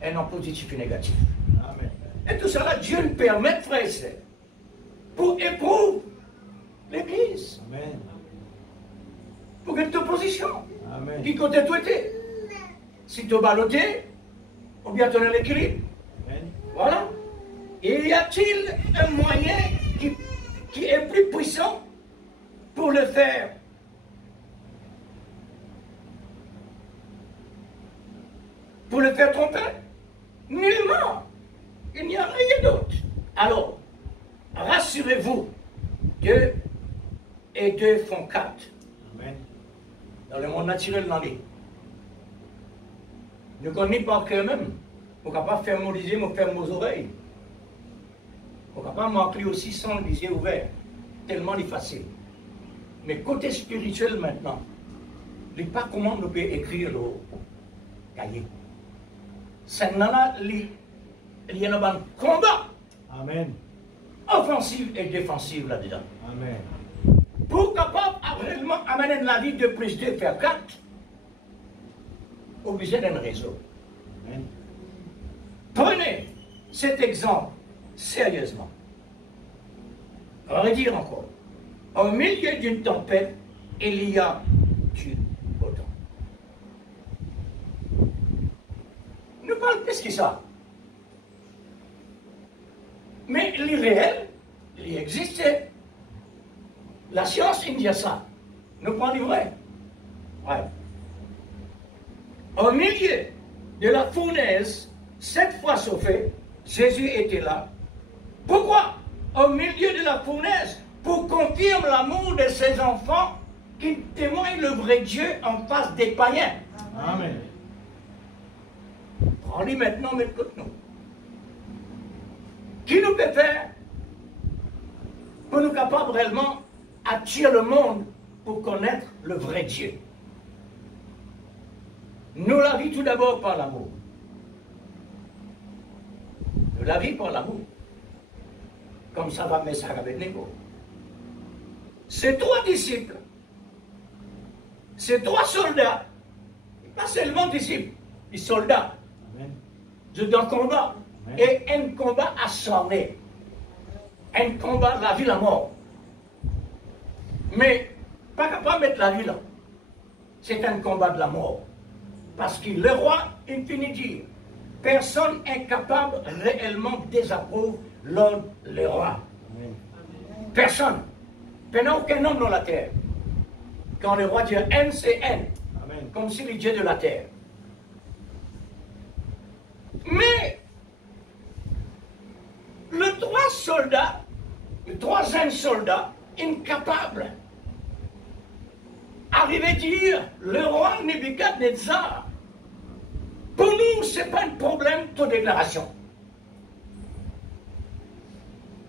elle est en positif et négatif. Amen. Et tout ça là, Dieu nous permet, frères et sœurs, pour éprouver l'Église. Amen. Pour que tu te position. Amen. Qui côté tu étais? Si tu es ballotté, ou bien tu as l'équilibre. Amen. Voilà. Et y a-t-il un moyen qui est plus puissant pour le faire et 2 font 4. Amen. Dans le monde naturel, on dit. Nous connaissons par cœur même. On ne peut pas faire mon yeux, on faire mes oreilles. On ne peut pas manquer aussi sans les yeux ouverts. Tellement c'est facile. Mais côté spirituel maintenant, je ne sais pas comment on peut écrire le cahier. C'est là, il y a un combat. Amen. Offensive et défensive là-dedans. Amen. Pour capable de réellement amener la vie de plus 2 faire 4, obligé d'un réseau. Amen. Prenez cet exemple sérieusement. On va dire encore, au milieu d'une tempête, il y a du beau temps. Nous parlons qu'est-ce que ça? Mais l'irréel, il existait. La science, il dit ça. Nous parlons du vrai. Ouais. Au milieu de la fournaise, 7 fois sauvé, Jésus était là. Pourquoi? Au milieu de la fournaise, pour confirmer l'amour de ses enfants qui témoignent le vrai Dieu en face des païens. Amen. Prends-lui maintenant, mais écoute-nous. Qui nous peut faire pour nous capables réellement attirer le monde pour connaître le vrai Dieu? Nous la vie tout d'abord par l'amour. Nous la vie par l'amour. Comme ça va Message Abednego. Ces 3 disciples, ces 3 soldats, pas seulement disciples, les soldats, Amen. de un combat, Amen. et un combat acharné, un combat de la vie, la mort. Mais pas capable de mettre la vie là. C'est un combat de la mort. Parce que le roi, il finit dire, personne incapable réellement désapprouve l'ordre le roi. Amen. Personne. Il n'y a aucun homme dans la terre. Quand le roi dit N, c'est N. Amen. Comme si le Dieu de la terre. Mais le 3 soldat, le 3e soldat, incapable, arrivait à dire le roi Nebuchadnezzar. Pour nous, ce n'est pas un problème de déclaration.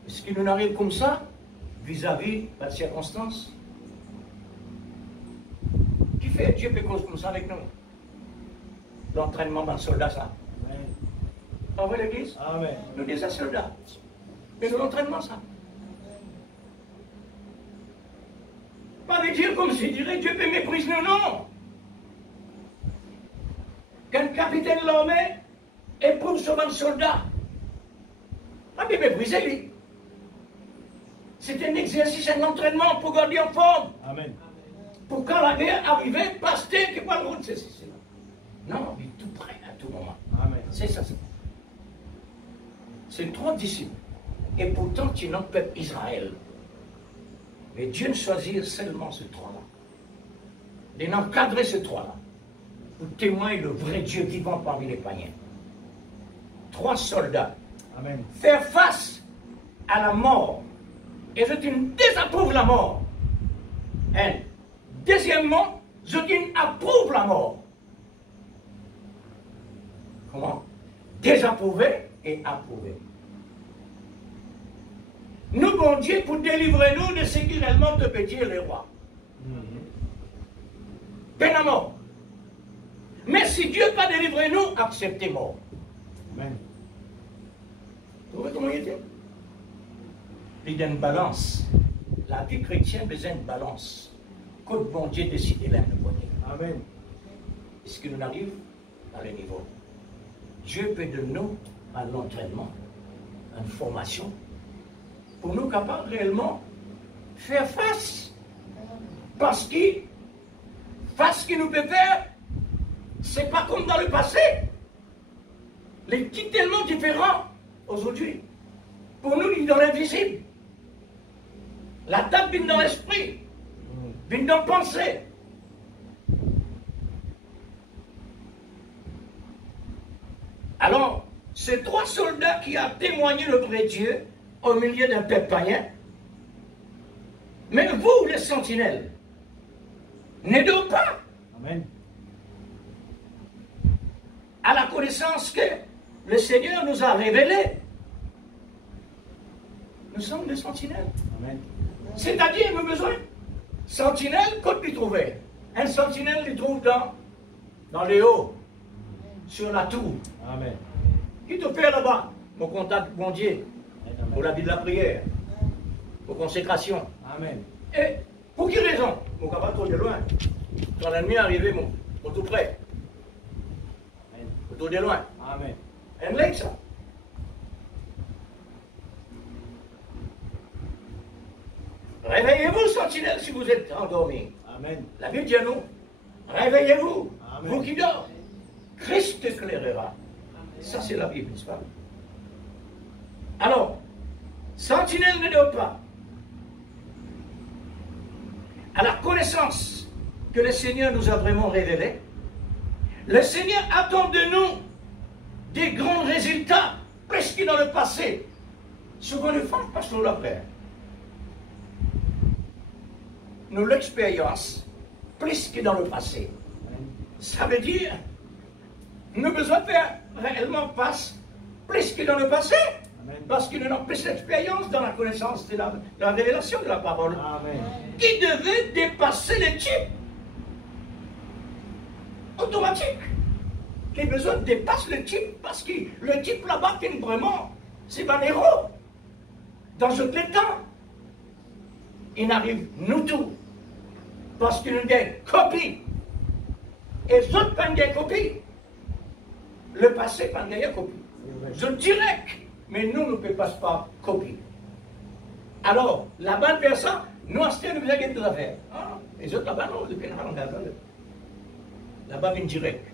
Est-ce qu'il nous arrive comme ça, vis-à-vis de la circonstance? Qui fait Dieu peut cause comme ça avec nous? L'entraînement d'un soldat, ça. Amen. Pas vrai l'église? Amen. Nous des soldats. Mais de l'entraînement, ça. Pas de dire comme si dirait Dieu peut mépriser nous, non. Qu'un capitaine de l'armée éprouve sur un soldat. Pas de mépriser lui. C'est un exercice, un entraînement pour garder en forme. Amen. Pour quand la guerre arrivait, pasteur qui pas le route, c'est cela. Non, il est tout prêt à tout moment. Amen. C'est ça. C'est 3 disciples. Et pourtant, tu n'as peuple Israël. Mais Dieu ne choisit seulement ce 3-là. Il encadrer ce 3-là. Pour témoigner le vrai Dieu vivant parmi les païens. 3 soldats. Amen. Faire face à la mort. Et je désapprouve la mort. Un. Deuxièmement, je approuve la mort. Comment? Désapprouver et approuver. Nous, bon Dieu, pour délivrer nous de ce qui réellement te peut dire le roi. Peine à mort. Mais si Dieu n'a pas délivré nous, acceptez mort. Amen. Vous voyez comment il était? Il y a une balance. La vie chrétienne a besoin de balance. Quand bon Dieu décide de le bonheur. Amen. Est-ce que nous arrivons à le niveau? Dieu peut de nous un entraînement, une formation, pour nous capables réellement faire face. Parce que face qu'il nous peut faire, c'est pas comme dans le passé. Les qui tellement différents aujourd'hui. Pour nous, il est dans l'invisible. La table vient dans l'esprit, vient dans la pensée. Alors, ces 3 soldats qui ont témoigné le vrai Dieu au milieu d'un peuple païen, Mais vous, les sentinelles, n'aidez pas Amen. à la connaissance que le Seigneur nous a révélée. Nous sommes des sentinelles. Amen. C'est-à-dire, nous avons besoin. Sentinelle, quand tu trouves. Un sentinelle, il trouve dans les hauts, sur la tour. Amen. Qui te fait là-bas? Mon contact, mon Dieu, pour la vie de la prière, pour consécration. Amen. Et pour quelle raison? Mon capable trop de loin. Quand l'ennemi est arrivé, mon tout près. Amen. Trop de loin. Amen. Un lec, ça. Réveillez-vous, sentinelle, si vous êtes endormis. Amen. La Bible dit à nous, réveillez-vous, Amen. vous qui dormez. Christ éclairera. Ça, c'est la Bible, n'est-ce pas? Alors, sentinelle ne dort pas. À la connaissance que le Seigneur nous a vraiment révélée, le Seigneur attend de nous des grands résultats, plus que dans le passé. Souvent, les femmes passent nous l'après. Nous l'expérience plus que dans le passé. Ça veut dire, nous avons besoin de faire réellement face plus que dans le passé. Amen. Parce que nous avons plus d'expérience dans la connaissance de la révélation de la parole. Amen. Qui devait dépasser les types automatiques. Qui a besoin de dépasser le type parce que le type là-bas, vraiment, c'est un héros. Dans ce temps, il arrive nous tous. Parce qu'il nous a une copie. Et les autres pas une copie. Le passé pas une copie. Je direct. Mais nous ne pouvons pas copie. Alors, la bonne personne, nous, à ce nous avons des affaires. Ah, les autres là-bas, non, depuis là-bas, vient direct.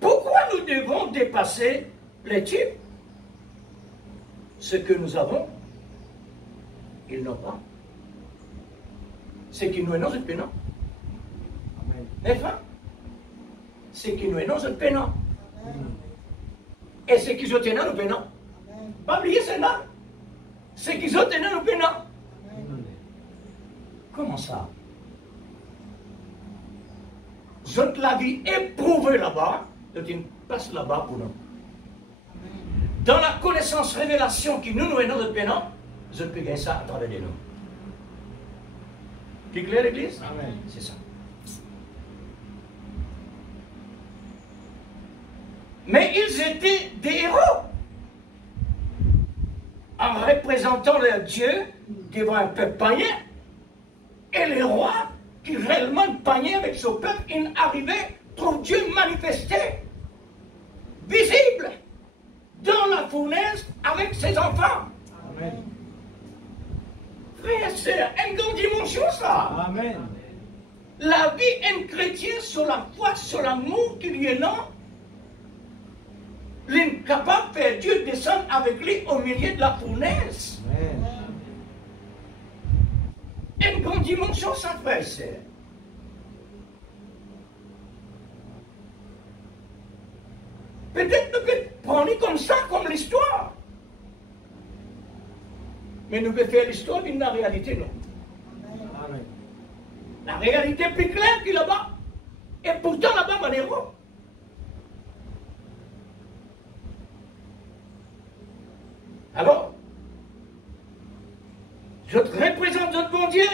Pourquoi nous devons dépasser les types? Ce que nous avons, ils n'ont pas. Ce qui nous est non, c'est pénant. Amen. N'est-ce pas? Ce qui nous est non, c'est pénant. Et ce qu'ils ont tenu, nous pénant. Pas oublier cela. Ce qu'ils ont tenu, nous pénant. Comment ça? Zot la vie éprouvée là-bas, donc une place là-bas pour nous. Dans la connaissance, révélation qui nous est notre pénant, je peux gagner ça à travers de nous. C'est clair, l'Église? Amen. C'est ça. Mais ils étaient des héros. En représentant leur Dieu devant un peuple païen. Et les rois qui réellement païens avec ce peuple, ils arrivaient, trouvent Dieu manifesté, visible, dans la fournaise avec ses enfants. Amen. Frère et sœur, une grande dimension ça. Amen. La vie d'un chrétien sur la foi, sur l'amour qu'il y a là, l'incapable de faire Dieu descendre avec lui au milieu de la fournaise. Amen. Une grande dimension ça, frère et sœur. Peut-être nous pouvons prendre comme ça, comme l'histoire. Mais nous pouvons faire l'histoire d'une réalité, non. Amen. La réalité est plus claire que là-bas. Et pourtant là-bas, on est héros. Alors, je te représente notre bon Dieu,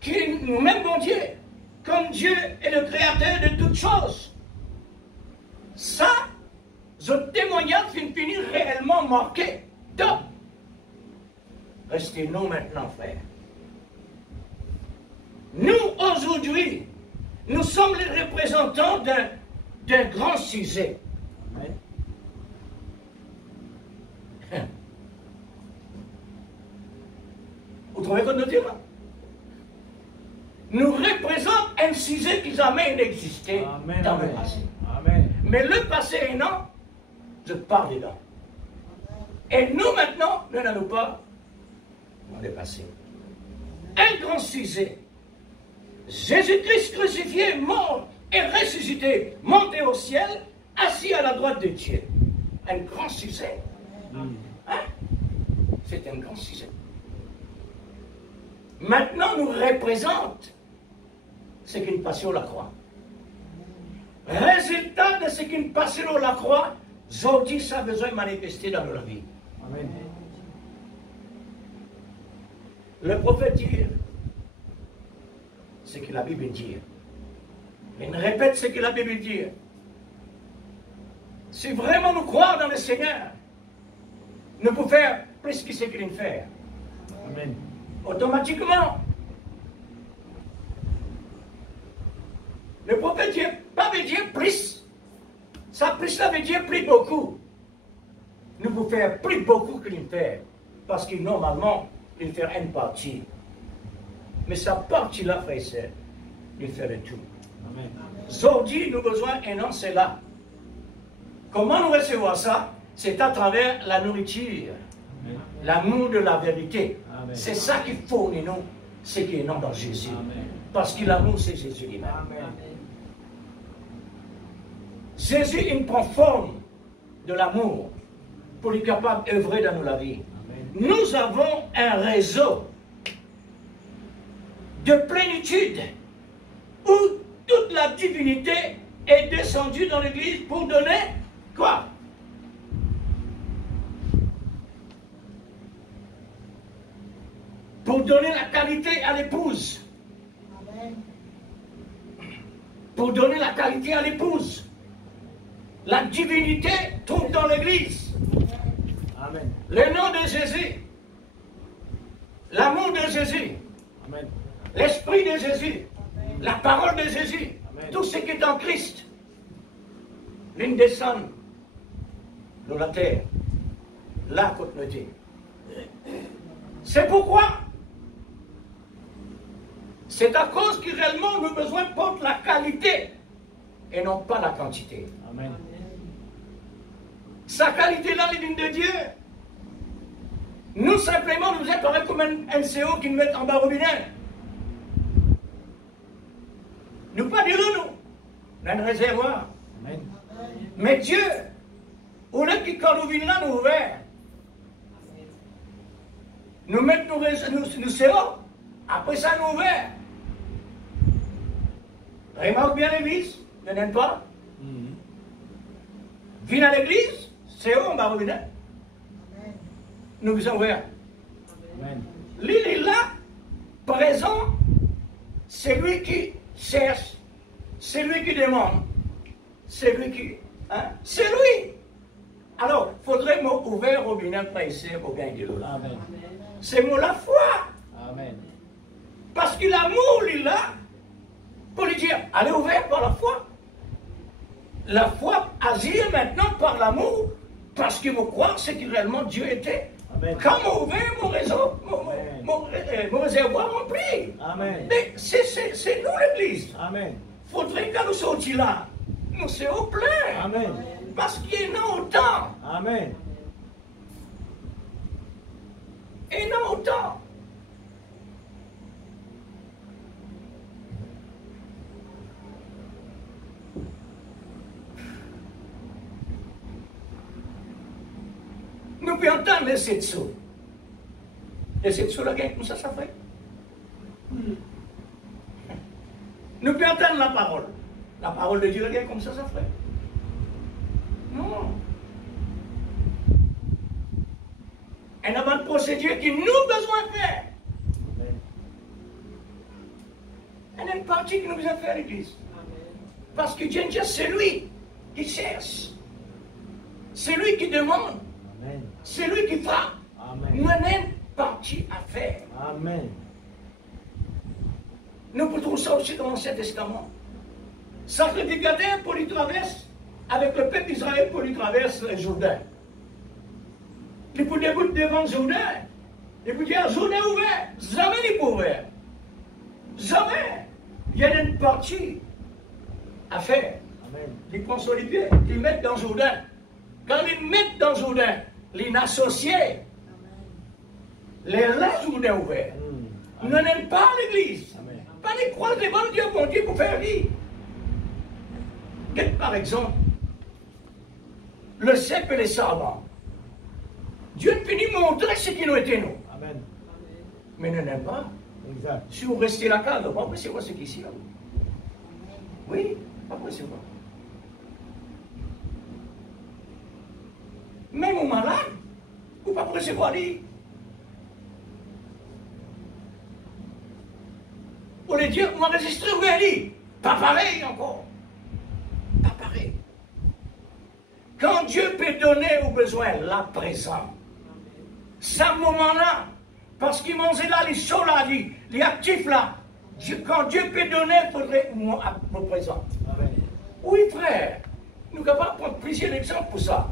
qui est nous-mêmes bon Dieu, comme Dieu est le créateur de toutes choses. Ça, je témoignage finit réellement marqué. Donc, restez nous maintenant, frères. Nous, aujourd'hui, nous sommes les représentants d'un grand sujet. Amen. Vous trouvez qu'on nous dit là? Nous représentons un sujet qui jamais existé Amen. dans le Amen. passé. Amen. Mais le passé est non, je parle dedans. Et nous maintenant, nous n'allons pas dans le passé. Un grand sujet. Jésus-Christ crucifié, mort et ressuscité, monté au ciel, assis à la droite de Dieu. Un grand sujet. Hein? C'est un grand sujet. Maintenant, nous représente ce qui nous passe sur la croix. Résultat de ce qui nous passe sur la croix, aujourd'hui, ça a besoin de manifester dans notre vie. Amen. Le prophète dit ce que la Bible dit. Il répète ce que la Bible dit. Si vraiment nous croyons dans le Seigneur, nous pouvons faire plus que ce qu'il vient faire. Amen. Automatiquement. Le prophète dit, pas veut dire plus. Ça plus, ça veut dire plus beaucoup. Nous pouvons faire plus beaucoup qu'il vient faire. Parce que normalement, il fait une partie. Mais sa partie-là, frère et sœur, il fait le tout. Amen. Aujourd'hui, nous avons besoin d'un an, c'est là. Comment nous recevons ça? C'est à travers la nourriture, l'amour de la vérité. C'est ça qu'il faut, et non ce qui est non dans Jésus. Amen. Parce que l'amour, c'est Jésus lui-même. Amen. Jésus, il prend forme de l'amour pour être capable d'œuvrer dans la vie. Amen. Nous avons un réseau de plénitude où toute la divinité est descendue dans l'Église pour donner quoi? Pour donner la qualité à l'épouse. Pour donner la qualité à l'épouse. La divinité trouve dans l'Église. Amen. Le nom de Jésus. L'amour de Jésus. Amen. L'esprit de Jésus. La parole de Jésus. Amen. Tout ce qui est en Christ. L'une descend de la terre. Là, côté noté. C'est pourquoi c'est à cause que réellement nous avons besoin de la qualité et non pas la quantité. Amen. Sa qualité-là, les lignes de Dieu. Nous, simplement, nous êtes pareil comme un NCO qui nous met en bas robinet. Nous pas dire nous. On a un réservoir. Amen. Mais Dieu, au lieu qu'il quand nous venons là, nous ouvert. Nous mettons nous serrons. Après ça, nous ouvert. Remarque bien l'église, ne n'aime pas. Viens à l'église, c'est où on va revenir. Nous vous ouverts. Amen. L'île est là, présent, c'est lui qui cherche, c'est lui qui demande, c'est lui qui. Hein? C'est lui. Alors, il faudrait m'ouvrir au robinet pour essayer au gain de l'eau. Amen. C'est mon la foi. Amen. Parce que l'amour, il est là, pour lui dire, allez ouvert par la foi. La foi agit maintenant par l'amour, parce que vous croyez ce que réellement Dieu était. Amen. Quand on ouvert mon réseau, mon réservoir rempli. Amen. Mais c'est nous l'église. Amen. Faudrait que nous sortions là. Nous sommes plein. Amen. Parce qu'il y en a autant. Amen. Il y en a autant. Nous pouvons entendre les 7 sous. Les 7 sous, là, comme ça fait. Nous pouvons entendre la parole. La parole de Dieu, là, comme ça fait. Non. Il y a une procédure qui nous besoin de faire. Il y a une partie qui nous besoin de faire à l'église. Parce que Dieu, c'est lui qui cherche. C'est lui qui demande. Amen. C'est lui qui frappe. Amen. Nous avons une partie à faire. Amen. Nous pouvons ça aussi dans l'Ancien Testament. Sacrificateur pour lui traverse, avec le peuple d'Israël pour lui traverse le Jourdain. Il peut débuter devant le Jourdain. Il peut dire, Jourdain ouvert. Jamais il peut ouvert. Jamais. Il y a une partie à faire. Amen. Ils prennent sur les pieds, ils mettent dans le Jourdain. Quand ils mettent dans le Jourdain, les associés, les Jourdain ouverts. Nous n'aimons pas l'église. Amen. Pas les croix devant Dieu, mon Dieu, pour faire vie. Par exemple, le cep et les savants. Dieu peut nous montrer ce qu'il nous était, nous. Amen. Mais nous n'aimons pas. Exact. Si vous restez là, vous ne pas recevoir ce qui est ici. Oui, pas recevoir. Même aux malades, vous ne pouvez pas recevoir lui. Pour les dire, vous enregistrez, vous allez. Pas pareil encore. Pas pareil. Quand Dieu peut donner au besoin, là, présent, ce moment-là, parce qu'il mangeait là, les chauds là, les actifs là, quand Dieu peut donner, il faudrait nous présent. Amen. Oui, frère, nous sommes capables de prendre plusieurs exemples pour ça.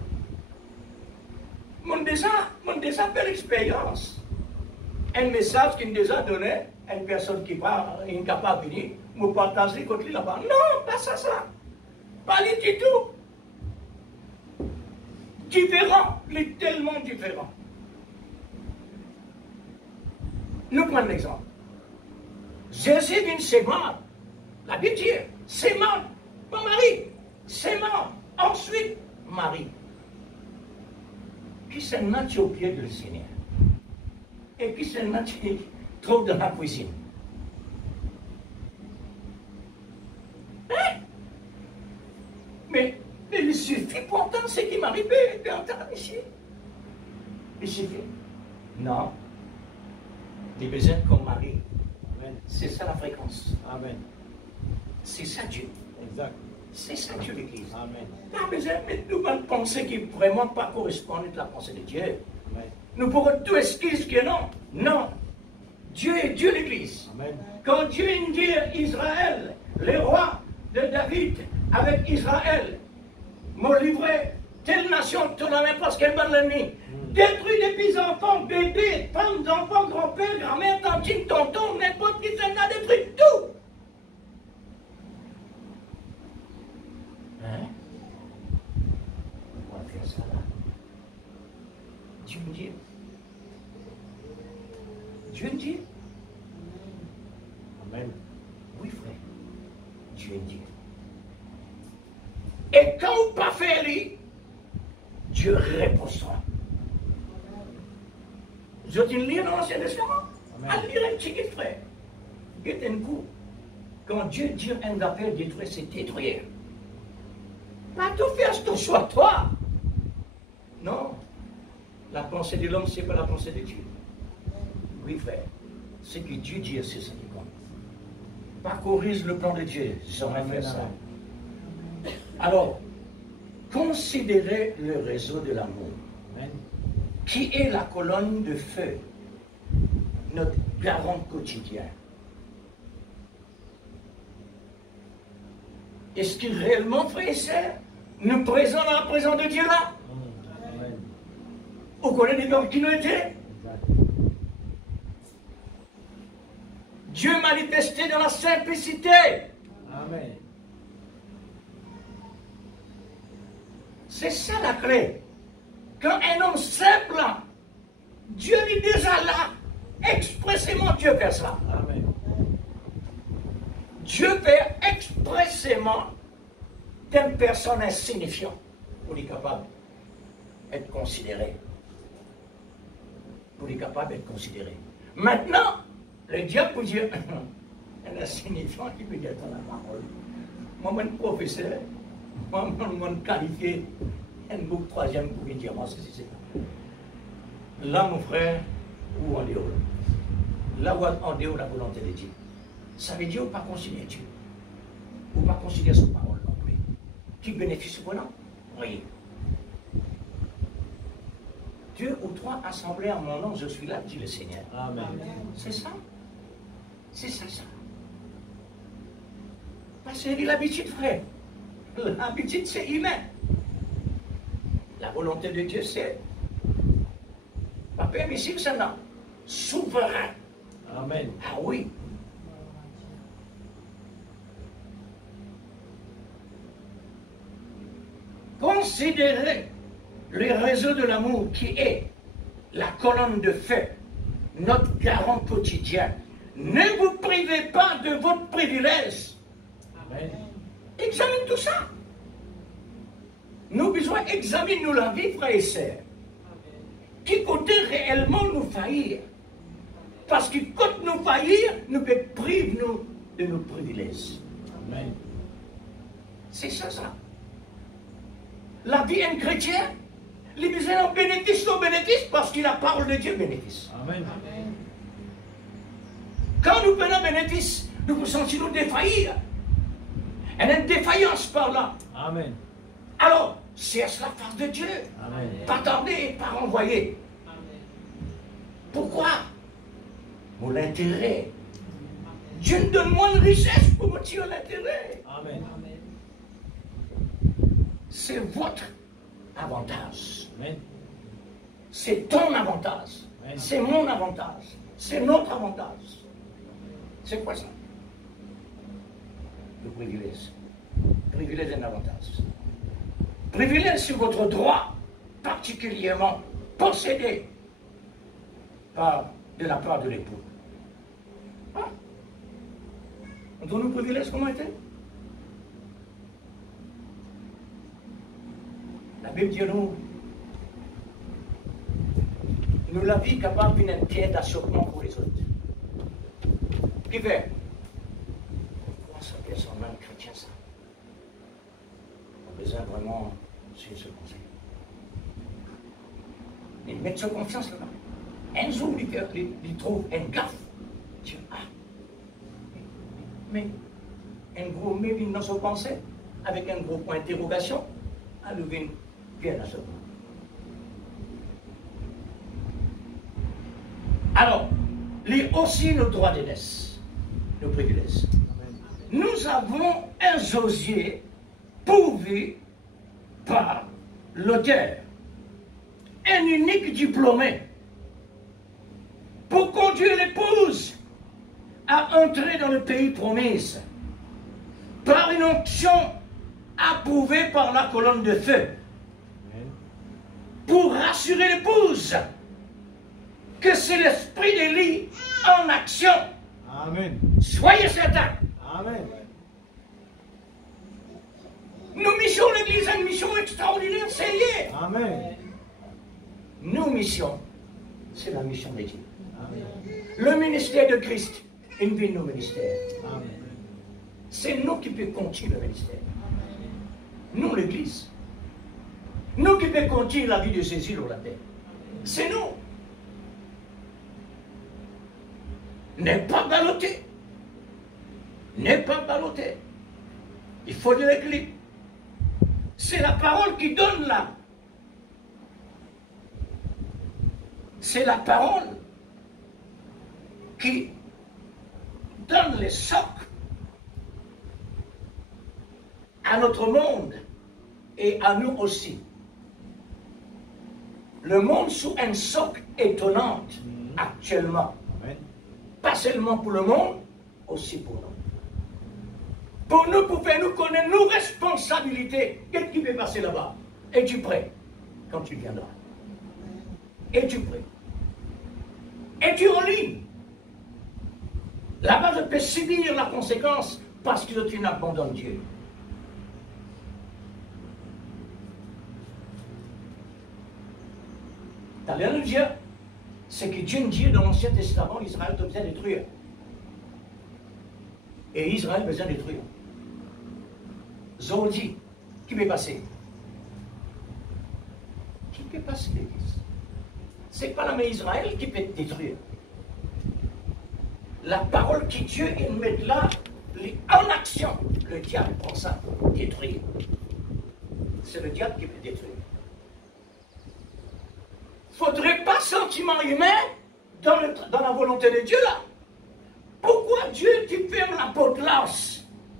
Mon déjà fait l'expérience. Un message qu'il nous a donné, une personne qui est incapable de venir, me partager contre lui là-bas. Non, pas ça. Pas lui du tout. Différent, il est tellement différent. Nous prenons l'exemple. Jésus vient c'est mort. La Bible dit, c'est mort. Pas Marie, c'est mort. Ensuite, Marie. Qui s'est nature au pied du Seigneur. Et qui s'est nature trop dans la cuisine. Hein? Mais il suffit pourtant ce qui m'arrive d'entendre ici. Il suffit. Non. Des besoins comme Marie. Amen. C'est ça la fréquence. Amen. C'est ça Dieu. Exact. C'est ça Dieu l'Église. Amen. Pas besoin de nous penser qui vraiment pas correspondent à la pensée de Dieu. Amen. Nous pourrons tout excuser que non. Non. Dieu est Dieu l'Église. Amen. Quand Dieu dit Israël, les rois de David avec Israël m'ont livré telle nation, tout la même parce qu'elle bat l'ennemi. Détruit les petits-enfants, bébés, femmes, enfants, grands-pères, grand-mère, tantine, tonton, n'importe qui, ça a détruit tout. Hein? On va faire ça là. Dieu me dit. Dieu me dit. Amen. Oui, frère. Dieu me dit. Et quand vous pas faire lui, Dieu répondra. Je te lis dans l'Ancien Testament. À lire un petit frère. Guette un coup. Quand Dieu dit un appel détruire, c'est détruire. Pas tout faire ce que soit toi. Non. La pensée de l'homme, c'est pas la pensée de Dieu. Oui, frère. Ce que Dieu dit, c'est ce qui compte. Parcourir le plan de Dieu. J'aimerais faire ça. Alors, considérez le réseau de l'amour. Amen. Qui est la colonne de feu, notre garant quotidien. Est-ce qu'il réellement, frère et sœur, nous présente dans la présence de Dieu là? Amen. Vous connaissez des hommes qui nous étaient? Exact. Dieu manifesté dans la simplicité. Amen. C'est ça la clé. Quand un homme simple, Dieu est déjà là. Expressément, Dieu fait ça. Amen. Dieu fait expressément d'une personne insignifiante pour être capable d'être considéré. Pour être capable d'être considéré. Maintenant, le diable peut dire, un insignifiant qui peut dire dans la parole. Moi, mon professeur, moi, mon qualifié, un bouc troisième pour dire, moi, c'est ça. Là, mon frère, où en dehors? Là où en dehors la volonté de Dieu. Ça veut dire, ou pas considérer Dieu. Ou pas considérer son parole non plus. Qui bénéficie pour nous? Oui. 2 ou 3 assemblés en mon nom, je suis là, dit le Seigneur. Amen. C'est ça. C'est ça, ça. Parce que l'habitude, frère. L'habitude, c'est humain. La volonté de Dieu, c'est pas permissible, ça non. Souverain. Amen. Ah oui. Considérez le réseau de l'amour qui est la colonne de feu, notre garant quotidien. Ne vous privez pas de votre privilège. Amen. Examine tout ça. Nous besoin d'examiner nous la vie, frères et sœurs. Qui compter réellement nous faillir. Parce que quand nous faillir, nous peut priver nous de nos privilèges. Amen. C'est ça, ça. La vie d'un chrétien, les misères bénéfice nos bénéfices parce que la parole de Dieu bénéfice. Amen. Quand nous prenons bénéfice, nous nous sentons nous défaillir. Il y a une défaillance par là. Amen. Alors, cherche la face de Dieu. Amen. Pas tarder et pas renvoyer. Pourquoi? Pour l'intérêt. Dieu nous donne moins de richesse pour me tirer l'intérêt. Amen. C'est votre avantage. Amen. C'est ton avantage. Amen. C'est mon avantage. C'est notre avantage. C'est quoi ça? Le privilège. Privilège est un avantage. Privilège sur votre droit, particulièrement possédé de la part de l'époux. Ah. On donne nos privilèges comment était? La Bible dit nous la vie capable d'une terre d'achoppement pour les autres. Qui fait? Pourquoi ça peut être un chrétien ça? On a besoin vraiment de ce conseil. Et mettre sa confiance là-bas. Un jour, il trouve une gaffe. Il dit, ah, mais un gros mais dans son pensée, avec un gros point d'interrogation, à lever une pierre à ce point. Alors, lis aussi nos droits d'aînesse, nos privilèges. Nous avons un Josier pourvu par l'auteur, un unique diplômé, pour conduire l'épouse à entrer dans le pays promis, par une onction approuvée par la colonne de feu, pour rassurer l'épouse que c'est l'esprit d'Élie en action. Amen. Soyez certains. Amen. Nos missions, l'Église a une mission extraordinaire, c'est lié. Amen. Nos missions, c'est la mission de Dieu. Amen. Le ministère de Christ, une vie de nos ministères. Amen. C'est nous qui pouvons continuer le ministère. Nous, l'Église. Nous qui pouvons continuer la vie de Jésus sur la terre. C'est nous. N'est pas ballotté. N'est pas ballotté. Il faut de l'équilibre. C'est la parole qui donne là. C'est la parole qui donne les socs à notre monde et à nous aussi. Le monde sous un socle étonnant actuellement. Amen. Pas seulement pour le monde, aussi pour nous. Pour nous, pour faire nous connaître nos responsabilités. Qu'est-ce qui peut passer là-bas? Es-tu prêt quand tu viendras? Es-tu prêt? Es-tu en ligne? Là-bas, je peux subir la conséquence parce que tu n'abandonnes Dieu. Alléluia. C'est que Dieu dit dans l'Ancien Testament, Israël a besoin de détruire. Et Israël a besoin de détruire. Zodi, qui peut passer? Qui peut passer l'Église? Ce n'est pas la main Israël qui peut détruire. La parole que Dieu met là, en action, le diable prend ça pour détruire. C'est le diable qui peut détruire. Il ne faudrait pas sentiment humain dans la volonté de Dieu là. Pourquoi Dieu tu fermes la porte là?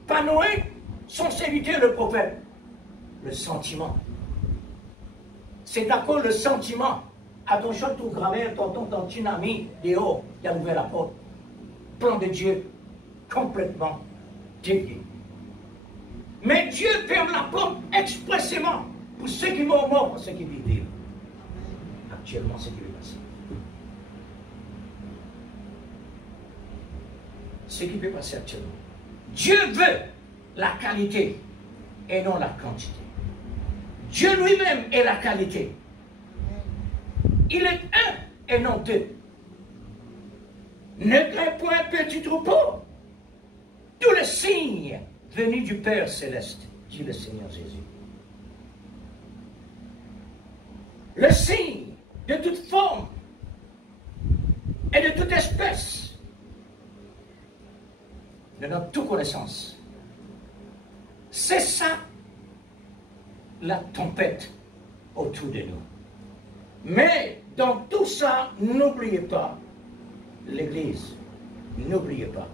Pas Noé, son serviteur le prophète. Le sentiment. C'est d'accord le sentiment. Attention, tout grammaire, ton tsunami, dehors, il a ouvert la porte. Plan de Dieu, complètement dédié. Mais Dieu ferme la porte expressément pour ceux qui sont morts, pour ceux qui vivent. Actuellement, c'est ce qui va passer. Ce qui peut passer actuellement. Dieu veut la qualité et non la quantité. Dieu lui-même est la qualité. il est un et non deux. Ne crains point, petit troupeau. Tous les signes venus du Père céleste, dit le Seigneur Jésus. Le signe de toute forme et de toute espèce de notre toute connaissance. C'est ça la tempête autour de nous. Mais dans tout ça, n'oubliez pas l'Église. N'oubliez pas.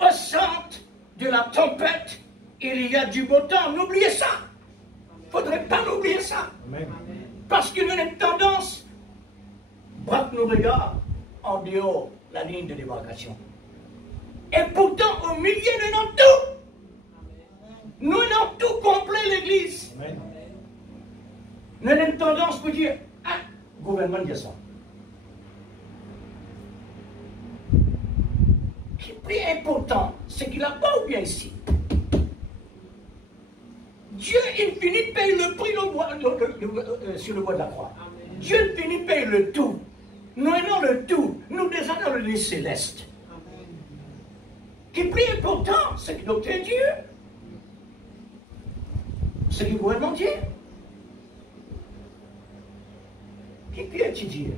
Au centre de la tempête, il y a du beau temps. N'oubliez ça. Il ne faudrait pas l'oublier ça. Amen. Parce qu'il y a une tendance, braque nos regards en dehors de la ligne de démarcation. Et pourtant, au milieu de notre tout, nous avons tout complet l'Église. Amen. Nous avons une tendance pour dire, ah, le gouvernement dit ça. Ce qui est plus important, c'est qu'il n'a pas ou bien ici. Dieu, il finit paye le prix sur le bois de la croix. Amen. Dieu, il finit paye le tout. Nous avons le tout. Nous déjà dans le lit céleste. Amen. Ce qui est plus important, c'est que notre Dieu, c'est le gouvernement Dieu. Qui est Dieu?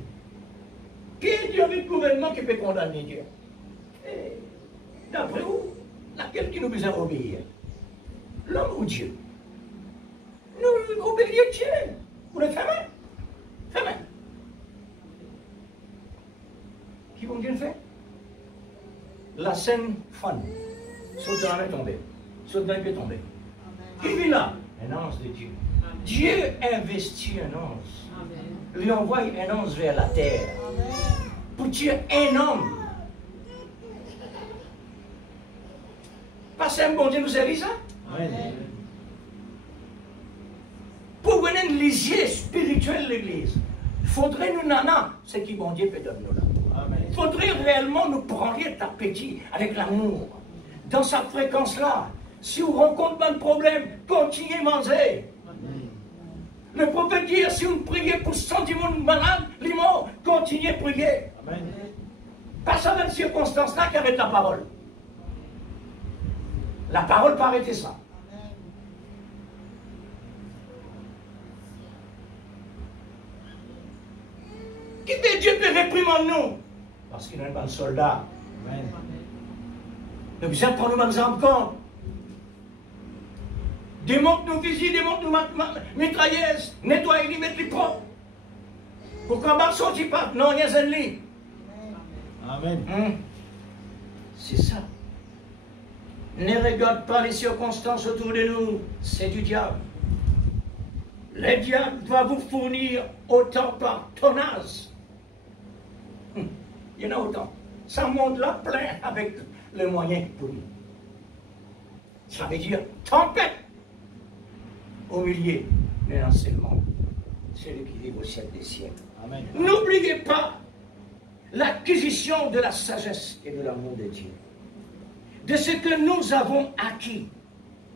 Qui est Dieu avec le gouvernement qui peut condamner Dieu? D'après vous, laquelle qui nous besoin obéir? L'homme ou Dieu? Nous obéissons Dieu. Vous le faites? Faites. Qui vont Dieu le faire? La scène fun. Saute dans la main tombée. Saute dans les pieds tombés. Qui vit là? Un ange de Dieu. Dieu investit un ange. Lui envoie un ange vers la terre. Pour tuer un homme. Pas un bon Dieu nous service, ça? Amen. Pour venir lisier spirituel de l'Église, il faudrait nous nana ce qui bon Dieu peut donner nous là. Il faudrait réellement nous prendre cet appétit avec l'amour. Dans sa fréquence là, si vous rencontrez un problème, continuez à manger. Amen. Le prophète dit, si vous priez pour 110 monde malade, les morts, continuez à prier. Amen. Pas ça dans les circonstances là qui arrête la parole. La parole peut arrêter ça. Qui peut Dieu peut réprimer nous? Parce qu'il n'est pas un soldat. Amen. Nous besoin de prendre nos exemples compte. Démonte nos fusils, démonte nos mitrailleuses, nettoyer les, mettre les propres. Pour qu'on ne sorte pas. Non, il y a un lit. Amen. C'est ça. Ne regarde pas les circonstances autour de nous. C'est du diable. Le diable va vous fournir autant par tonnage. Il y en a autant. Ça monte là plein avec les moyens pour lui. Ça veut dire tempête au milieu de l'enseignement. Celui qui vit au siècle des siècles. N'oubliez pas l'acquisition de la sagesse et de l'amour de Dieu. De ce que nous avons acquis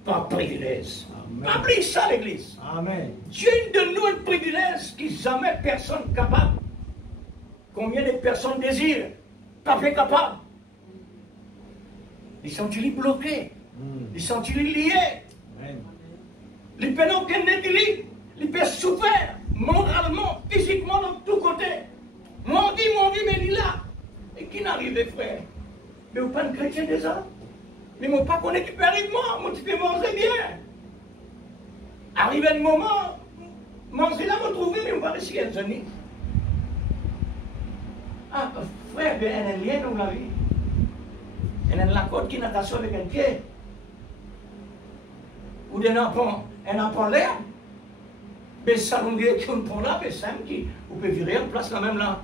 par privilège. Pas oublier ça, l'Église. Amen. Dieu donne nous un privilège qui jamais personne n'est capable. Combien de personnes désirent, pas fait capable. Ils sont-ils bloqués? Ils sont-ils liés? Amen. Ils peuvent aucun équilibre. Ils peuvent souffrir moralement, physiquement, de tous côtés. Mon vie, mais il est là. Et qui n'arrive, frère? Mais vous pas un chrétien déjà? Mais moi, pas qu'on est qui peut arriver, moi, tu peux manger bien. Arrive un moment, manger là, vous trouvez, mais on va réussir à venir. Ah, frère, il y a un lien dans la vie. Il y a la côte qui n'a pas avec un pied. Ou d'un enfant l'air. Mais ça, on dit qu'on prend là, mais ça, vous pouvez virer en place là même là.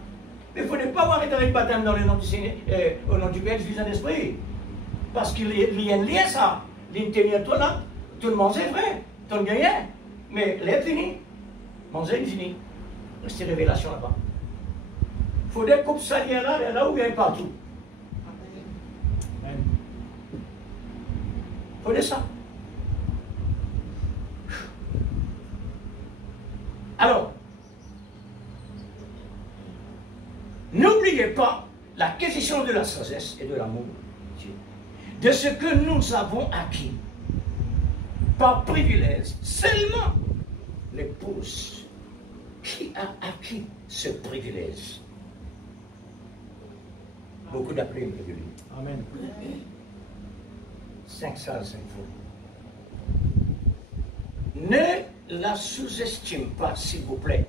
Mais il ne faut pas avoir été avec baptême dans le nom du Seigneur, au nom du Père, du Fils et de l'Esprit. Parce qu'il y a un lien, ça. L'intérieur, toi là, tout le monde c'est vrai, tout le gagnant. Mais l'air fini, manger fini. C'est révélation là-bas. Il faut des coupes salières là où il y a partout. Il faut de ça. Alors, N'oubliez pas l'acquisition de la sagesse et de l'amour de Dieu, de ce que nous avons acquis par privilège. Seulement l'épouse qui a acquis ce privilège. Beaucoup d'appelés de lui. Amen. 5 salles, 5 fois. Ne la sous-estime pas, s'il vous plaît.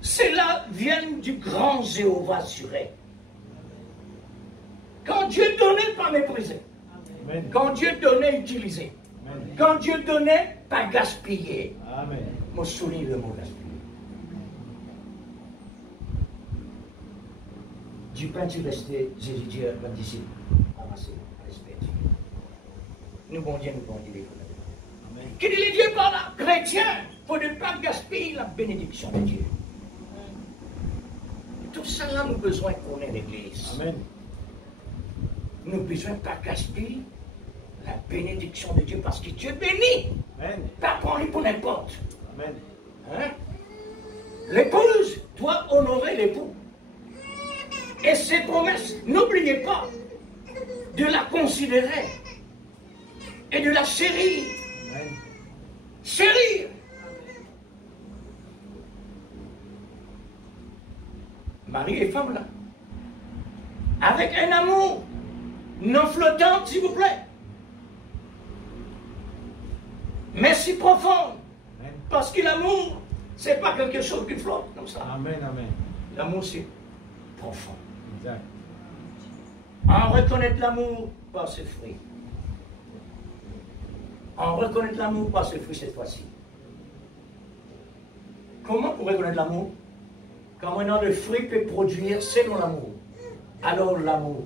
Cela vient du grand Jéhovah juré. Quand Dieu donnait, pas mépriser. Amen. Quand Dieu donnait, utiliser. Amen. Quand Dieu donnait, pas gaspiller. Amen. Je souligne le mot gaspiller. Du pain tu restais, Jésus dit à leurs disciples, amassez, respectez. Nous, bon Dieu, nous bon Dieu. Amen. Qu'il est Dieu par là, chrétien, pour ne pas gaspiller la bénédiction de Dieu. Tout ça là, nous avons besoin qu'on ait l'église. Amen. Nous avons besoin de ne pas gaspiller la bénédiction de Dieu parce que Dieu bénit. Amen. Pas prendre pour n'importe. Amen. Hein? L'épouse doit honorer l'époux. Et ses promesses, n'oubliez pas de la considérer et de la chérir. Amen. Chérir. Mari et femme là. Avec un amour non flottant, s'il vous plaît. Mais si profond. Amen. Parce que l'amour, c'est pas quelque chose qui flotte comme ça. Amen. Amen. L'amour, c'est profond. Exact. En reconnaître l'amour par ses fruits. En reconnaître l'amour par ses fruits cette fois-ci. Comment pour reconnaître l'amour? Quand maintenant le fruit peut produire selon l'amour. Alors l'amour,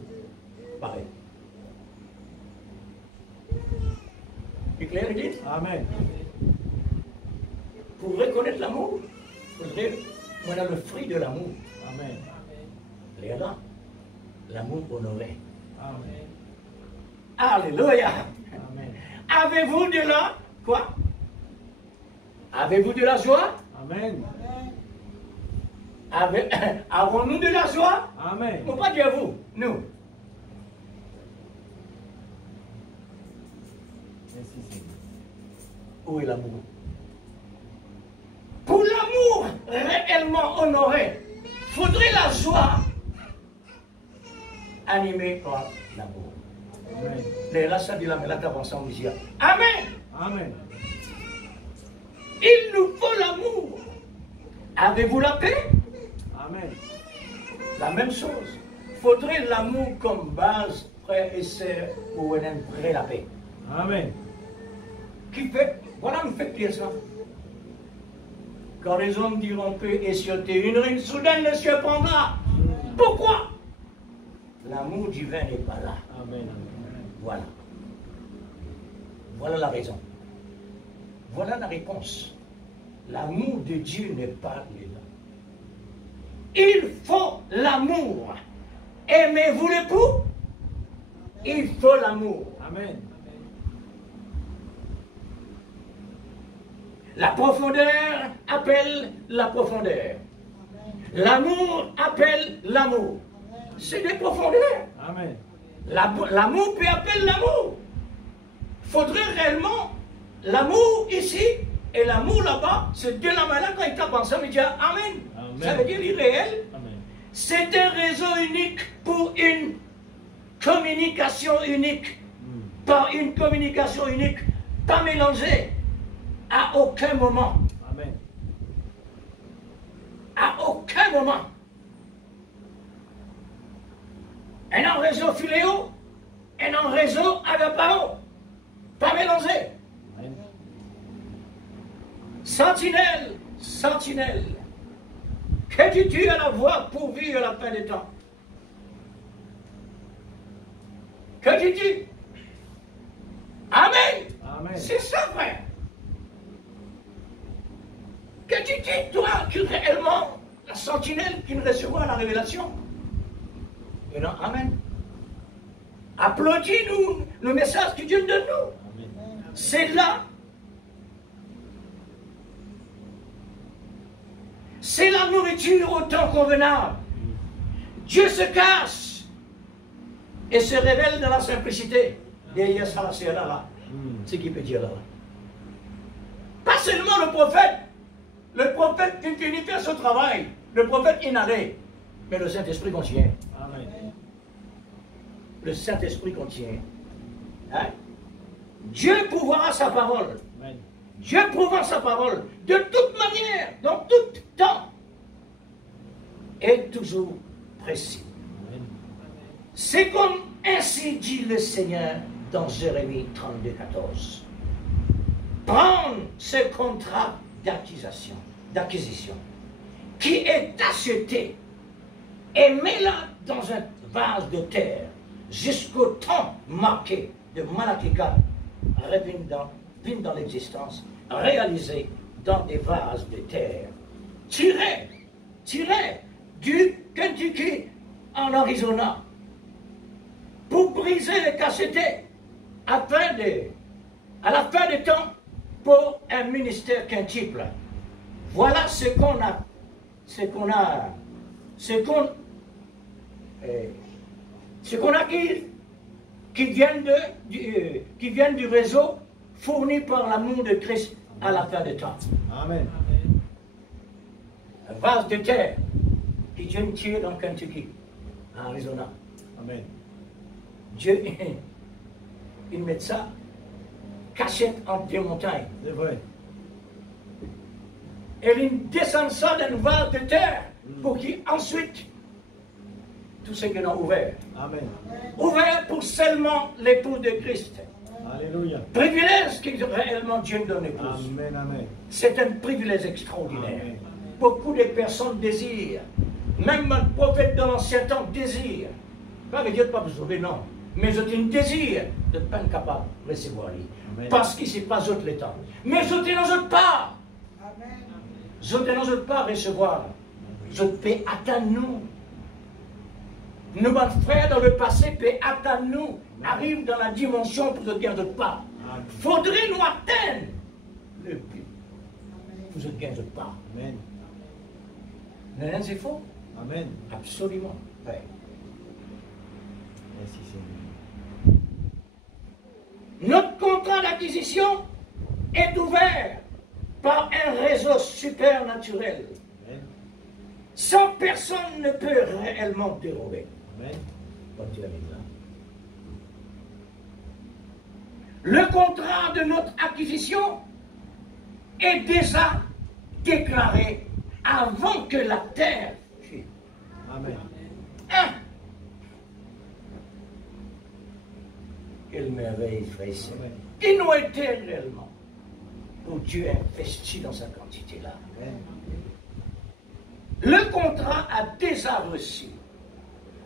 pareil. C'est clair, l'église? Amen. Pour reconnaître l'amour, il faudrait maintenant le fruit de l'amour. Amen. Les là, l'amour honoré. Amen. Alléluia. Amen. Avez-vous de la quoi? Avez-vous de la joie? Amen. Avons-nous de la joie? Amen. Faut pas dire vous, nous. Merci Seigneur. Où est l'amour? Pour l'amour réellement honoré, faudrait la joie animée par l'amour. Amen. Les rachats de la mélata ensemble ici. Amen. Amen. Il nous faut l'amour. Avez-vous la paix? Amen. La même chose. Faudrait l'amour comme base, frères et sœurs, pour vrai la paix. Amen. Qui fait? Voilà, nous fait pire ça. Quand les hommes diront paix et sûreté, une rime soudaine le ciel prendra. Pourquoi? L'amour divin n'est pas là. Amen. Voilà. Voilà la raison. Voilà la réponse. L'amour de Dieu n'est pas là. Il faut l'amour. Aimez-vous l'époux? Il faut l'amour. Amen. La profondeur appelle la profondeur. L'amour appelle l'amour. C'est des profondeurs. Amen. L'amour peut appeler l'amour. Il faudrait réellement l'amour ici et l'amour là-bas, c'est de la main-là, quand ils tapent ensemble, ils disent Amen. Amen. Ça veut dire irréel. Amen. C'est un réseau unique pour une communication unique. Par une communication unique, pas mélangée à aucun moment. Amen. À aucun moment. Un réseau philéo, un réseau agapao. Pas mélangé. Amen. Sentinelle, sentinelle. Que dis-tu à la voix pourvue à la fin des temps? Que dis-tu? Amen. Amen. C'est ça, frère. Que dis-tu, toi, qui réellement, la sentinelle qui ne recevra la révélation? Et non, Amen. Applaudis-nous le message que Dieu nous donne nous. Amen. C'est là. C'est la nourriture au temps convenable. Dieu se cache et se révèle dans la simplicité. Derrière ça, c'est là. Ce qui peut dire là. Pas seulement le prophète il finit faire son travail, le prophète inhalé, mais le Saint-Esprit contient. Amen. Le Saint-Esprit contient. Hein? Dieu pourvoira sa parole. Amen. Dieu pourvoit sa parole de toute manière, dans tout temps, et toujours précis. Amen. C'est comme ainsi dit le Seigneur dans Jérémie 32, 14. Prendre ce contrat d'acquisition qui est acheté et mets-le dans un vase de terre jusqu'au temps marqué de Malachi 4 revient dans l'existence, réalisé dans des vases de terre, tiré du Kentucky en Arizona, pour briser les cachetés à la fin des temps pour un ministère quintuple. Voilà ce qu'on a qui viennent du réseau fourni par l'amour de Christ à la fin des temps. Amen. Un vase de terre qui Dieu tire dans Kentucky, en Arizona. Amen. Dieu, il met ça cachette entre deux montagnes. C'est vrai. Et il descend ça dans une vase de terre pour qu'ensuite, tout ce qu'il a ouvert. Amen. Ouvert pour seulement l'époux de Christ. Alléluia. Privilège que réellement Dieu donne l'épouse. Amen, amen. C'est un privilège extraordinaire. Amen. Beaucoup de personnes désirent. Même un prophète de l'ancien temps désire. Pas que Dieu ne pas vous sauver, non. Mais je un désir de ne pas être capable de recevoir lui. Amen. Parce qu'il ne sait pas autre le temps. Mais je n'ose pas. Je n'ose pas recevoir. Je peux attendre nous. Nos frères dans le passé peuvent attendre nous. Arrivent dans la dimension pour ne garder pas. Faudrait nous atteindre le but. Vous ne gagnez pas. Amen. Non, c'est faux. Amen. Absolument. Ouais. Merci Seigneur. Notre contrat d'acquisition est ouvert par un réseau supernaturel. Amen. Sans personne ne peut réellement dérober. Amen. Continue avec ça. Le contrat de notre acquisition est déjà déclaré avant que la terre fût. Amen. Hein? Quelle merveille, frère. Amen. Qui nous était réellement pour Dieu investi dans sa quantité-là. Amen. Le contrat a déjà reçu.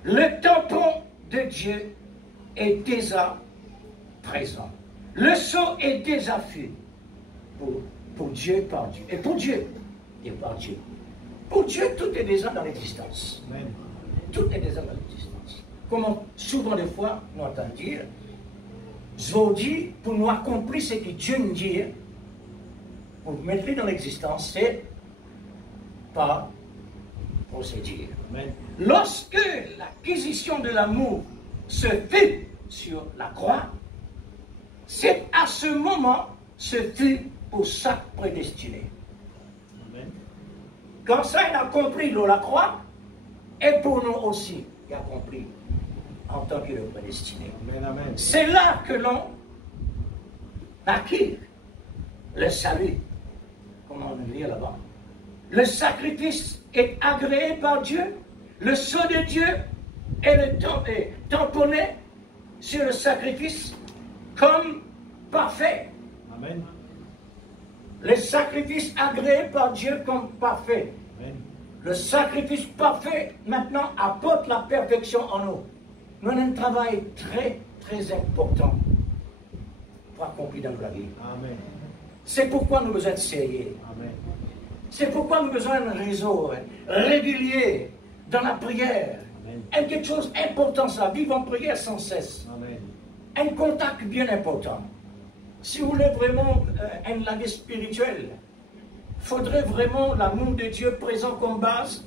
Le tampon de Dieu est déjà présent. Le sceau est déjà fait pour Dieu, par Dieu. Et pour Dieu, et par Dieu. Pour Dieu, tout est déjà dans l'existence. Amen. Tout est déjà dans l'existence. Comme souvent des fois, nous entendons dire, je vous dis, pour nous accomplir ce que Dieu nous dit, pour mettre dans l'existence, c'est par procédure. Amen. Lorsque l'acquisition de l'amour se fait sur la croix, c'est à ce moment ce fut pour chaque prédestiné. Amen. Quand ça il a compris dans la croix, et pour nous aussi, il a compris en tant que le prédestiné. Amen. Amen. C'est là que l'on acquiert le salut, comme on le lit là-bas. Le sacrifice est agréé par Dieu, le sceau de Dieu est tamponné sur le sacrifice comme parfait. Amen. Le sacrifice agréé par Dieu comme parfait. Amen. Le sacrifice parfait maintenant apporte la perfection en nous. Nous avons un travail très, très important pour accomplir dans la vie. Amen. C'est pourquoi nous avons besoin de sérieux. Amen. C'est pourquoi nous avons besoin d'un réseau régulier dans la prière. Amen. Quelque chose d'important, ça, vivre en prière sans cesse. Amen. Un contact bien important. Si vous voulez vraiment la vie spirituelle, il faudrait vraiment l'amour de Dieu présent comme base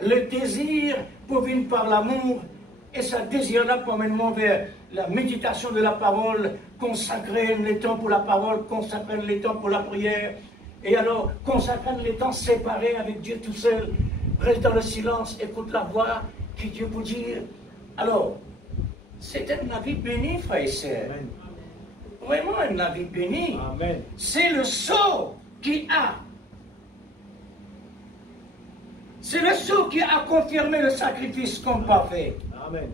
le désir provient par l'amour, et ce désir-là promènement vers la méditation de la parole, consacrer les temps pour la parole, consacrer les temps pour la prière, et alors consacrer les temps séparés avec Dieu tout seul, reste dans le silence, écoute la voix que Dieu peut dire. Alors, c'est un avis béni, frères et sœurs. Amen. Vraiment un avis béni. Amen. C'est le sceau qui a. C'est le sceau qui a confirmé le sacrifice comme parfait. Amen.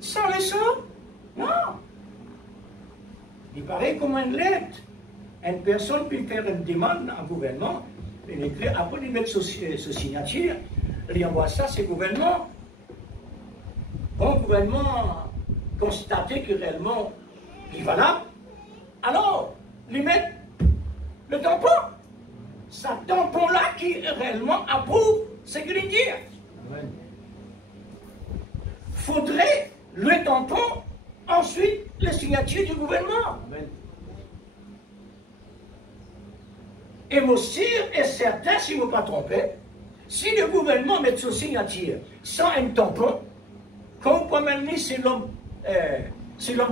Sans le sceau, non. Il paraît comme une lettre. Une personne peut faire une demande au gouvernement, il écrit, après il met sa signature, il envoie ça, c'est le gouvernement. Bon, le gouvernement constaté que réellement il est valable, alors il met le tampon. Ce tampon-là qui réellement approuve ce qu'il dit. Amen. Faudrait le tampon, ensuite la signature du gouvernement. Amen. Et moi aussi est certain, si vous ne me pas trompez, si le gouvernement met sa signature sans un tampon, quand vous promenez, c'est l'homme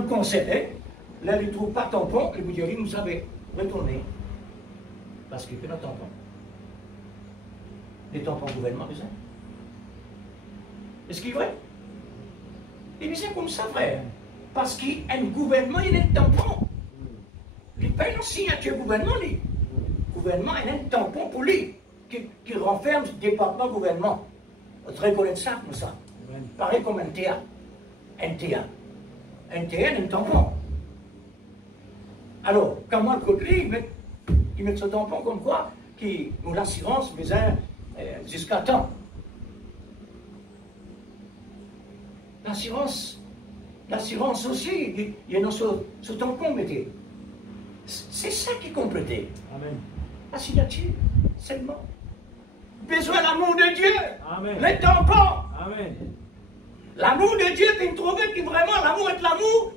concerné, là il ne trouve pas de tampon, il vous dit, vous savez, retournez. Parce qu'il n'y a pas de tampon. Les tampons gouvernement, c'est ça. Est-ce qu'il est vrai? Il dit c'est comme ça, frère. Parce qu'un gouvernement, il a un tampon. Il paye une signature gouvernement, lui. Le gouvernement, il a un tampon pour lui, qui renferme le département gouvernement. Vous reconnaissez ça comme ça. Amen. Pareil comme un TA. Un TA. Un TA, un tampon. Alors, comment le côté, il met ce tampon comme quoi, qui nous l'assurance besoin jusqu'à temps. L'assurance aussi, il y a ce tampon, mettez. C'est ça qui complète. Amen. La signature, seulement. Besoin de l'amour de Dieu. Amen. Les tampons. Amen. L'amour de Dieu, puis trouver que vraiment l'amour est l'amour.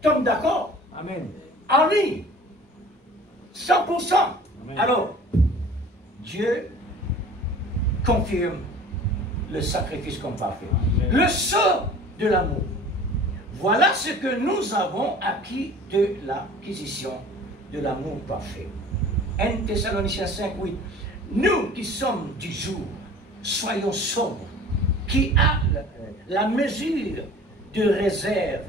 Tombe d'accord. Amen. En lui. 100%. Amen. Alors, Dieu confirme le sacrifice comme parfait. Amen. Le sceau de l'amour. Voilà ce que nous avons acquis de l'acquisition de l'amour parfait. 1 Thessaloniciens 5, 8. Nous qui sommes du jour, soyons sobres, qui a la mesure de réserve.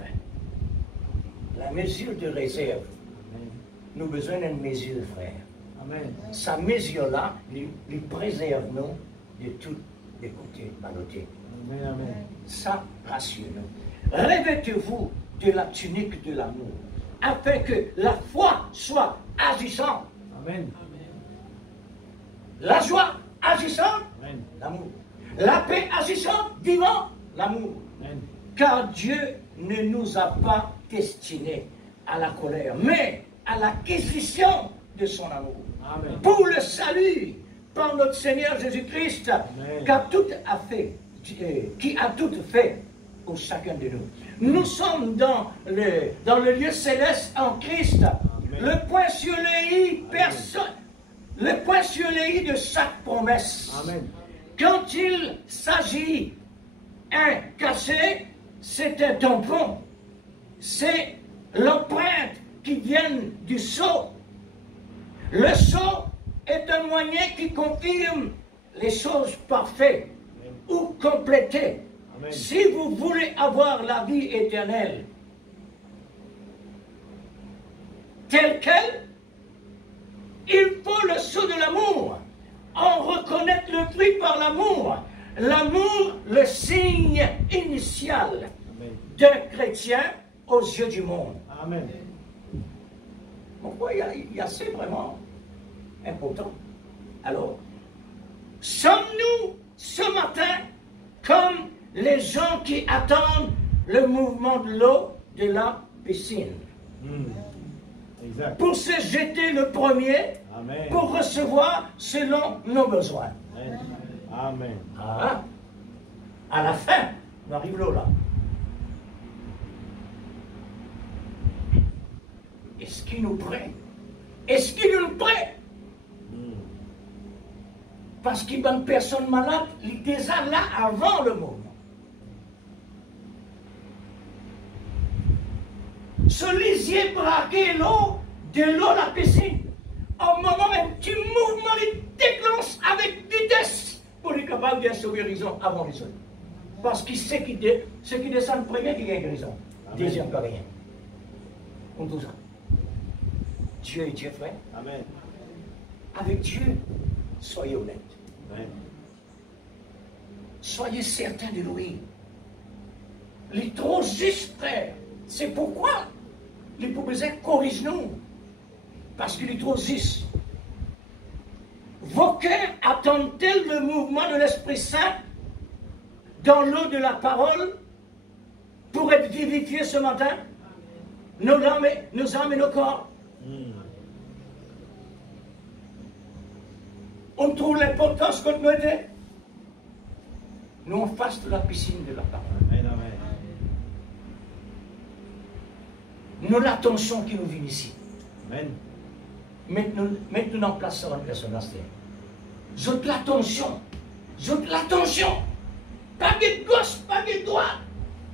La mesure de réserve. Amen. Nous avons besoin d'une mesure, frère. Amen. Sa mesure-là, lui préserve nous de tous les côtés ballottés. Amen. Amen. Ça rassure-nous. Revêtez-vous de la tunique de l'amour, afin que la foi soit agissante. Amen. La joie agissante, Amen. l'amour. La paix agissante, vivant, l'amour. Amen. Car Dieu ne nous a pas destinés à la colère, mais à l'acquisition de son amour. Amen. Pour le salut par notre Seigneur Jésus-Christ, Amen. qui a tout fait pour chacun de nous. Nous sommes dans le lieu céleste en Christ. Amen. Le point sur le i, personne. Le point sur le i de chaque promesse. Amen. Quand il s'agit un cachet, c'est un tampon. C'est l'empreinte qui vient du sceau. Le sceau est un moyen qui confirme les choses parfaites ou complétées. Amen. Si vous voulez avoir la vie éternelle telle qu'elle, il faut le sceau de l'amour. En reconnaître le fruit par l'amour. L'amour, le signe initial Amen. d'un chrétien aux yeux du monde. Amen. Pourquoi il y a c'est vraiment important. Alors, sommes-nous ce matin comme les gens qui attendent le mouvement de l'eau de la piscine Exact. pour se jeter le premier, Amen. pour recevoir selon nos besoins? Amen. Amen. Ah, à la fin, on arrive là. Est-ce qu'il nous prête? Est-ce qu'il nous prête? Parce qu'il y a une personne malade, il est déjà là avant le mouvement. Ce lisier braqué l'eau, de l'eau à la piscine. Au moment un petit mouvement, il déclenche avec vitesse pour être capable de sauver guérison avant les autres. Parce qu'il sait qu'il ce qui descend le premier qui gagne guérison. Deuxième, pas rien. On tout ça. Dieu est Dieu, frère. Amen. Avec Dieu, soyez honnête. Amen. Soyez certains de lui. Il est trop juste, frère. C'est pourquoi les prophètes corrigent-nous. Parce qu'il est trop juste. Vos cœurs attendent-ils le mouvement de l'Esprit Saint dans l'eau de la parole pour être vivifiés ce matin? Nos âmes et nos corps. On trouve l'importance qu'on nous était. Nous en face de la piscine de la parole. Amen, amen. Nous l'attention qui nous vient ici. Amen. Mettez-nous en place sur une personne. J'ôte l'attention. J'ôte l'attention. Pas de gauche, pas de droite.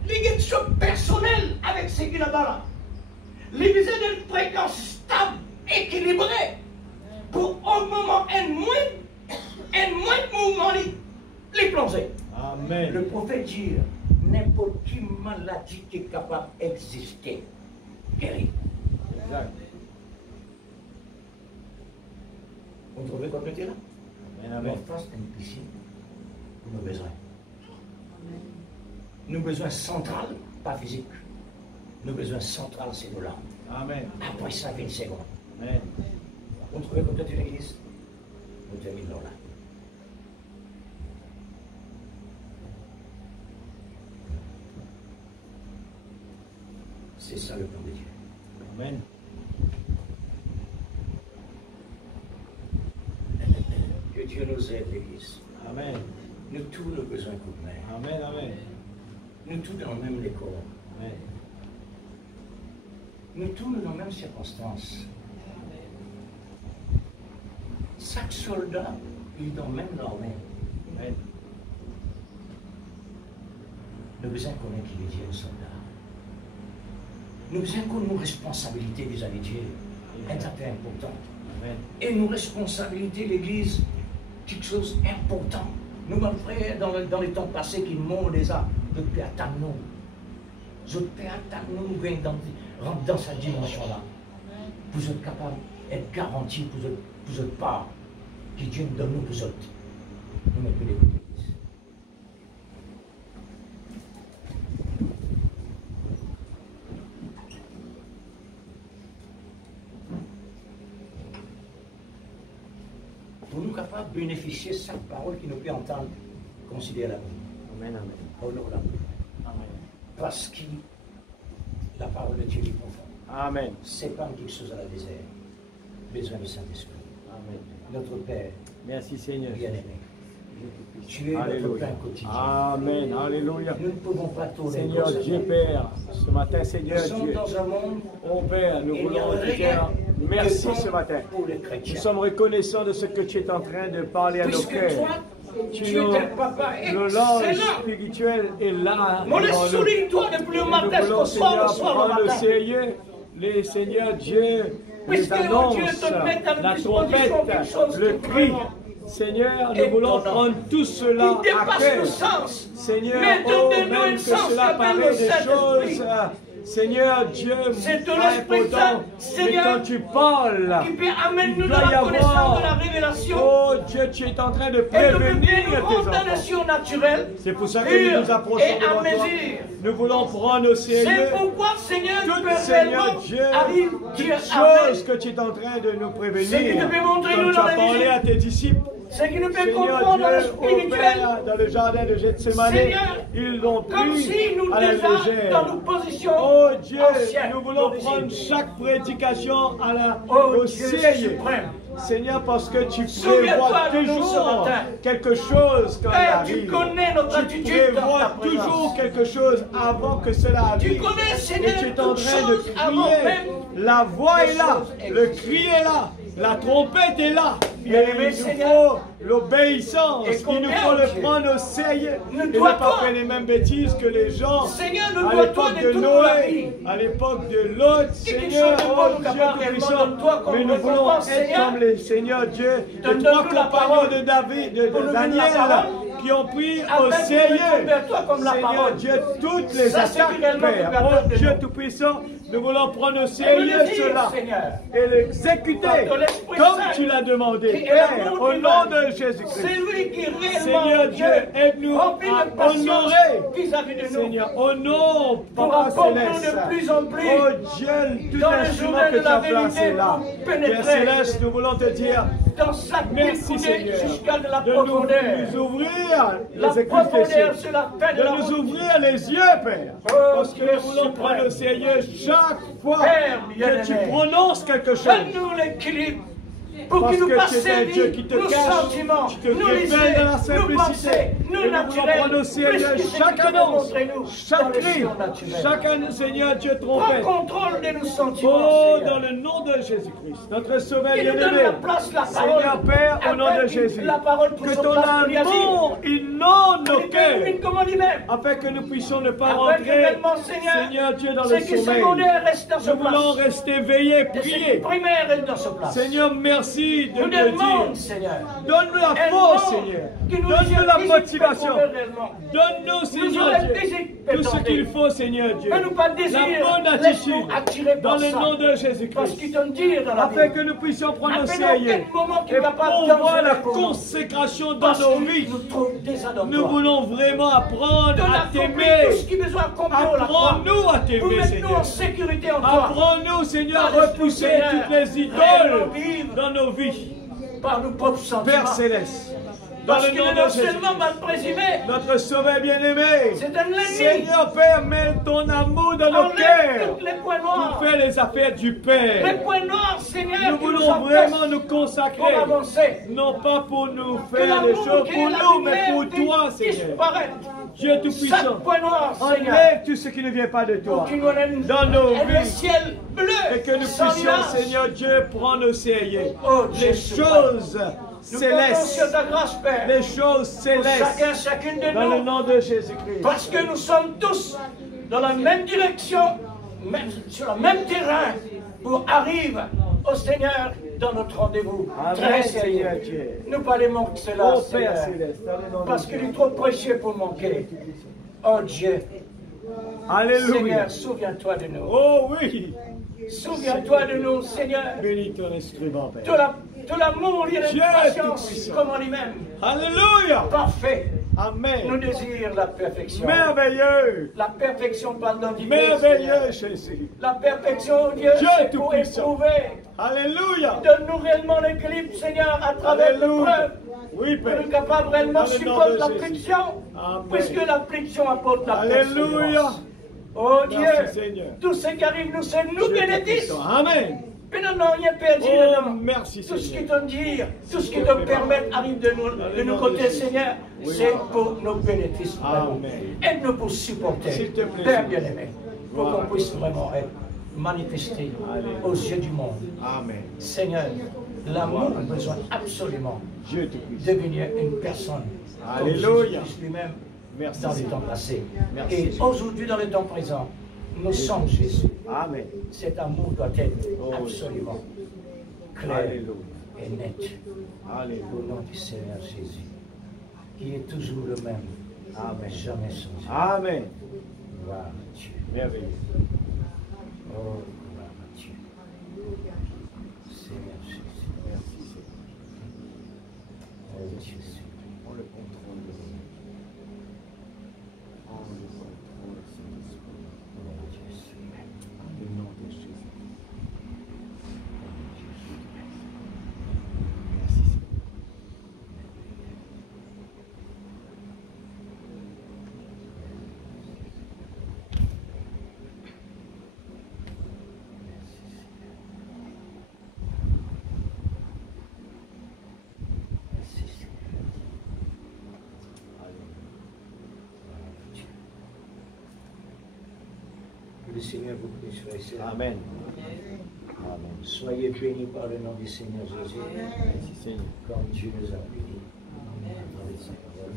Les choses personnelles avec ce qui est là-bas. Les besoins d'une fréquence stable, équilibrée. Pour au moment un moins de mouvement, les plonger. Amen. Le prophète dit, n'importe quelle maladie qui est capable d'exister, guérit. Exact. Vous trouvez qu'on peut dire là? Amen, amen. En face d'une piscine, nous avons besoin. Nous avons besoin central, pas physique. Nous avons besoin central, c'est nos larmes. Amen. Après ça, 20 secondes. Amen. Vous trouvez qu'on peut dire l'église? Nous terminons là. C'est ça le plan de Dieu. Amen. Que Dieu nous aide, l'église. Amen. Nous tous nous besoin de coup de main. Amen, amen. Nous tous dans le même décor. Amen. Nous tous dans les mêmes circonstances. Chaque soldat, il est dans le même armée. Amen. Nous avons besoin qu'on ait qui est Dieu, le soldat. Nous avons besoin qu'on ait nos responsabilités vis-à-vis de Dieu. C'est important. Amen. Et nos responsabilités, l'Église, quelque chose d'important. Nous, mon frère, dans les temps passés, qui m'ont déjà, notre Père attend nous. Notre Père attend nous, nous venons rentrer dans cette dimension-là. Vous êtes capable d'être garanti pour votre part, que Dieu nous donne nous pour autres. Nous mettons les côtés. Pour nous capables de bénéficier de chaque parole qui nous peut entendre, considérer l'amour. Amen, amen. Honore l'amour. Amen. Parce que la parole de Dieu est profonde. Amen. C'est pas quelque chose à la désert. Besoin du Saint-Esprit. Amen. Notre Père, Merci Seigneur. bien-aimé, tu es notre Alléluia. pain quotidien. Amen. Alléluia. Nous ne pouvons pas tourner. Seigneur comme ça. Dieu Père, ce matin Nous Seigneur sommes Dieu. dans un monde Oh Père, nous Il n'y a voulons te rien dire merci de ce bon matin. pour les Nous chrétiens. sommes reconnaissants de ce que tu es en train de parler à nos Puisque cœurs. toi, Tu tu es nous- un papa Le langue excellent. spirituel est là. Mon devant nous. souligne-toi depuis le Nous matin voulons, jusqu'au soir, Seigneur, le soir, prendre le le matin. sérieux. Les Seigneur Dieu les Puisque, oh annonces, Dieu, te mette à la disposition trompette, quelque chose le qui cri. vraiment Seigneur, nous étonnant. voulons prendre tout cela Il à dépasse cœur. le sens. Seigneur, Mais oh, donne-nous même un que sens cela qu'appelle paraît le des Saint-Esprit. choses, Seigneur Dieu, C'est de l'Esprit Saint, important. Mais Seigneur, quand tu parles, qui peut amener il nous doit dans y la connaissance avoir, de la révélation. oh Dieu, tu es en train de Et nous pouvons prévenir nous tes rendre dans les enfants. cieux naturels. C'est pour ça que purs nous nous approchons et à devant toi. mesure. Nous voulons prendre au sérieux C'est pourquoi, Seigneur, tu toutes, peux Seigneur réellement Dieu, arriver, Dieu, toutes Amen. choses que tu es en train de nous prévenir. Ce qui te peut montrer Comme nous tu dans as la parlé vie. à tes disciples. Ce qui nous peut Seigneur comprendre dans le Dieu, oh spirituel. Père, dans le jardin de Gethsemane, Seigneur, ils l'ont Comme pris si nous à la déjà légère. dans nos positions Oh Dieu, anciennes, nous voulons d'origine. prendre chaque prédication Oh au Dieu sérieux. suprême. Seigneur, parce que tu Souviens-toi prévois de nous ce toujours matin. quelque chose quand il Père, arrive. tu connais notre Tu attitude dans ta prévois présence. toujours quelque chose avant que cela arrive. Tu connais, Seigneur, Et tu es en toutes train de choses avant crier. même La voix les est là, choses le existent. cri est là. La trompette est là. Bien-aimé Il nous Seigneur. faut l'obéissance. Et Il nous combien, faut le Dieu, prendre au sérieux. nous Et ne doit pas pas. faire les mêmes bêtises que les gens. Seigneur, nous À doit l'époque donner de toute la vie. Noé, à l'époque de Lot, Quelque Seigneur, chose de bon, oh nous Dieu capable tout-puissant. réellement de toi comme Mais nous voulons récompense, être Seigneur. comme les Seigneur Dieu, les Donne-nous trois la compagnons parole de David, de pour nous donner Daniel, la parole. qui ont pris Afin au que nous sérieux, retournions vers toi comme la Seigneur parole. Dieu, toutes les Ça, c'est attaques, réellement Père. libérateur Oh de Dieu nous. tout-puissant, nous voulons prendre au Et nous sérieux le dire, cela Seigneur. et l'exécuter Par ton Esprit comme Saint, tu l'as demandé, qui est Père, l'amour au divin. nom de C'est Jésus-Christ. lui qui réellement, Seigneur Dieu, aide-nous rempli à de patience honorer, vis-à-vis de nous. Seigneur, au nom, Pour Papa apporter Céleste. de plus en plus Oh Dieu, tout dans le l'instrument domaine que de tu as la placé vérité là. pour Père pénétrer Céleste, nous voulons te dire dans sa merci coudée Seigneur jusqu'à de la de profondeur. nous ouvrir La les profondeur écouter, sur la peine de de la nous route. ouvrir les yeux, Père, Oh, parce que Dieu nous voulons suprême. prendre au sérieux chaque fois Père que bien-aimé. tu prononces quelque chose. Donne-nous l'équilibre pour Parce qu'il nous que fasse tu es un Dieu servir qui te nos cache, sentiments, qui te nos révèle idées, dans la nos simplicité. pensées, Et nos nous voulons naturels, prendre au sérieux plus que ce chaque que tu veux annonce, montrer nous dans chaque les cri, surnaturels. chaque Seigneur Dieu Prends trompette. contrôle de nos sentiments, Oh, Seigneur. dans le nom de Jésus-Christ, notre Sauveur Et nous donne bien-aimé. la place, la parole. Seigneur Père, au nom Afin de que Jésus, la parole puisse que se ton place pour y agir. amour inonde nos Il cœurs, termine comme on dit même. afin que nous puissions ne pas Afin que rentrer, réellement, Seigneur, Dieu, dans ce le qui est sommeil. secondaire reste dans sa Nous voulons place. rester éveillés, Et ce qui est prier. primaire reste dans sa place. Seigneur, merci de Nous nous le demandons, dire. Seigneur. Donne-nous la force, Seigneur. Donne-nous la motivation. Donne-nous, Seigneur Dieu, tout ce qu'il faut, Seigneur Dieu. Fais-nous pas La désir, bonne laisse-nous attitude, attirer dans par le ça. nom de Parce Jésus-Christ. qu'ils t'ont dit dans la Afin vie. que nous puissions prendre au Afin sérieux qu'aucun moment qui et va pas pour voir la danser pour nous. consécration dans Parce nos qu'ils vies. nous trouvent désadaptés. Nous voulons vraiment apprendre Donne à à tout t'aimer. ce qui est besoin accomplir au la croix. Apprends-nous à Pour t'aimer, mettre nous Seigneur. en sécurité en toi. Apprends-nous, Seigneur, à Par l'Esprit, repousser Seigneur, toutes les idoles réellement vivre dans nos vies. par nos propres sentiments. Père Céleste, dans Parce le qu'il nom est de non Jésus, seulement mal présumé, notre Sauveur bien-aimé, c'est un ennemi. Seigneur Père, mets ton amour dans nos Enlève cœurs tous les points pour noirs. faire les affaires du Les Père. points noirs, Seigneur, Nous qui nous voulons empêchent vraiment nous pour consacrer, avancer. non pas pour nous Que faire des l'amour choses qui pour est la nous, mais lumière pour toi, Seigneur. disparaît. Dieu Tout-Puissant, Chaque point noir, Seigneur, enlève tout ce qui ne vient pas de toi pour qu'il nous donne dans nos le vies. ciel bleu, Et que nous sans puissions, nuage. Seigneur Dieu, prendre au sérieux Oh, Dieu les suprême. choses Nous comptons célestes, sur ta grâce, Père, les choses pour célestes, chacun, chacune de dans le nous, nom de Jésus-Christ. parce que nous sommes tous dans la même direction, même, sur le même terrain, pour arriver au Seigneur dans notre rendez-vous. Amen, Très Seigneur sérieux. Dieu. Nous pas les manquer cela, Oh Seigneur, Père Céleste, dans le nom de parce qu'il est trop précieux pour manquer. Oh Dieu, Alléluia. Seigneur, souviens-toi de nous. Oh oui. Souviens-toi de nous, Seigneur. Bénis ton instrument, De Père. l'amour et de Dieu la patience, Tout-Puissant. comme en lui-même. Alléluia. Parfait. Nous Amen. désirons la perfection. Merveilleux. La perfection, pardon, divine. Merveilleux, Jésus. La perfection, Dieu, Dieu c'est pour Tout-Puissant. éprouver. Alléluia. Donne-nous réellement l'équilibre, Seigneur, à travers Alléluia. l'épreuve. Oui, Pour Père. nous capables réellement Dans le nom supporter de l'affliction. Amen. Puisque l'affliction apporte la Alléluia. persévérance. Oh Dieu, Merci, Seigneur. tout ce qui arrive nous, c'est nous bénéfice. Amen. Mais nous n'avons rien perdu Oh, dedans. merci, Tout ce qui Seigneur. te dit, tout ce qui te permet arrive de nous côté, Seigneur, Oui. c'est pour nos bénéfices. vraiment. Amen. Aide-nous pour supporter, S'il te plaît, Père Seigneur. bien-aimé, pour Voilà. qu'on puisse vraiment être manifesté Alléluia. aux yeux du monde. Amen. Seigneur, l'amour a besoin absolument Dieu Tout-Puissant. de devenir une personne. comme Alléluia. Jésus lui-même Merci, dans les Seigneur. temps passés. Merci, Et Seigneur. aujourd'hui, dans le temps présent, nous sommes Jésus. Amen. Cet amour doit être Oh, absolument clair Alléluia. et net. Au Alléluia. nom du Seigneur Jésus, qui est toujours le même. Amen. Jamais changé. Amen. Gloire à Dieu. Merveilleux. Oh, gloire à Dieu. Seigneur Jésus. Merci, Seigneur. Oh, Jésus. On le contrôle. On le contrôle, Saint-Esprit. Oh, Jésus. Dans le nom de Jésus. Merci, Seigneur. Merci, Seigneur. Que le Seigneur vous bénisse, frères et sœurs. Amen. Amen. Soyez bénis par le nom du Seigneur Jésus. Comme Dieu nous a bénis. Avec sa parole.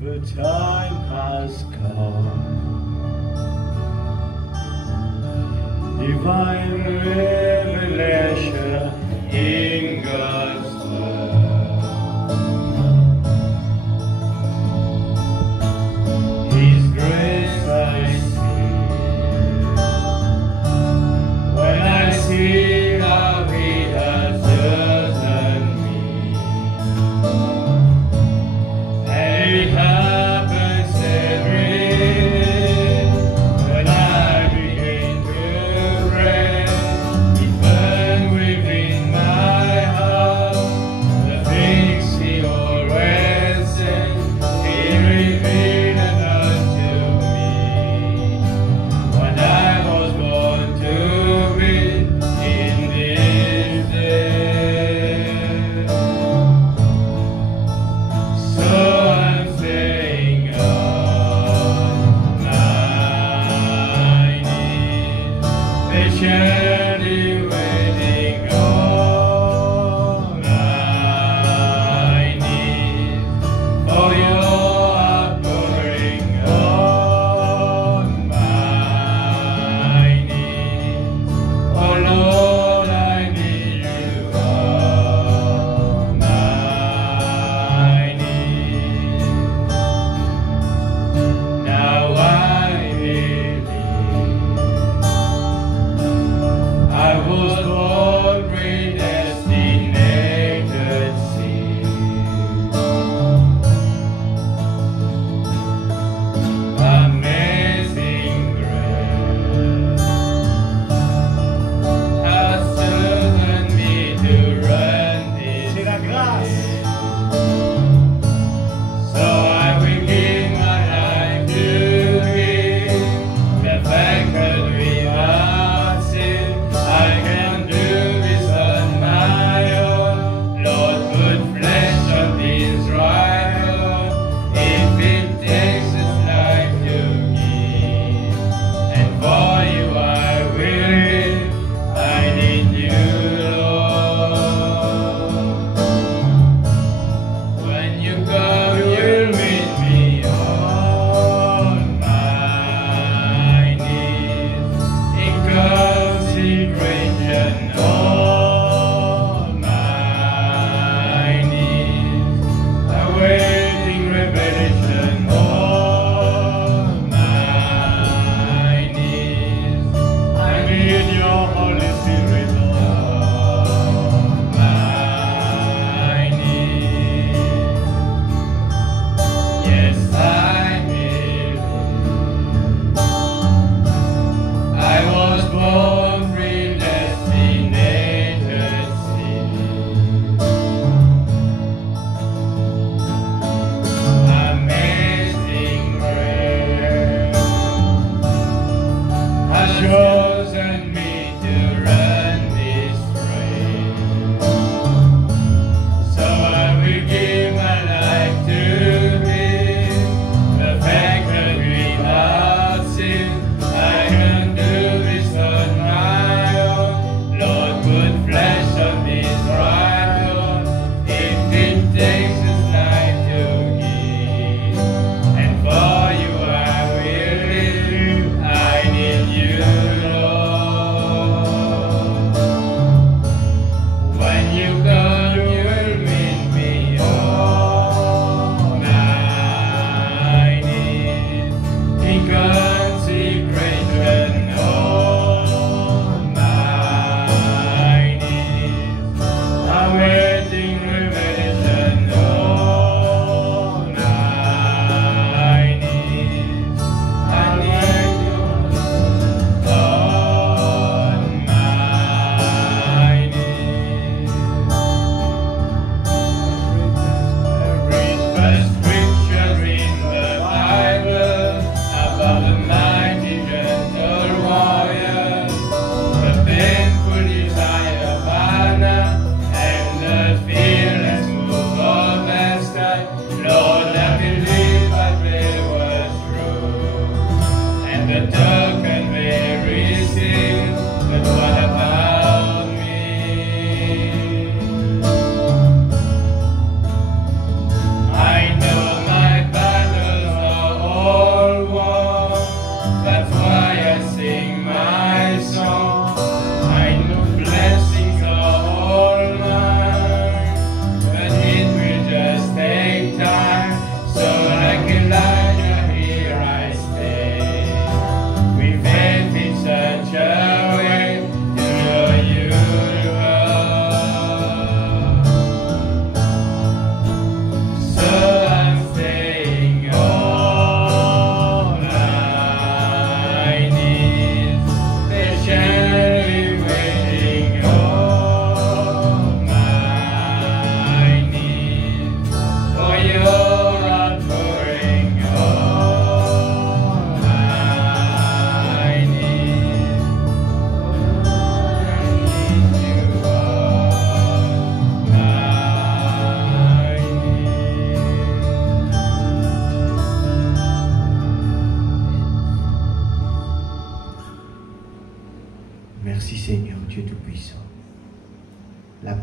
The time has come. Divine revelation in God's word. His grace I see. When I see how He has chosen me. And it happens every day when I begin to pray. He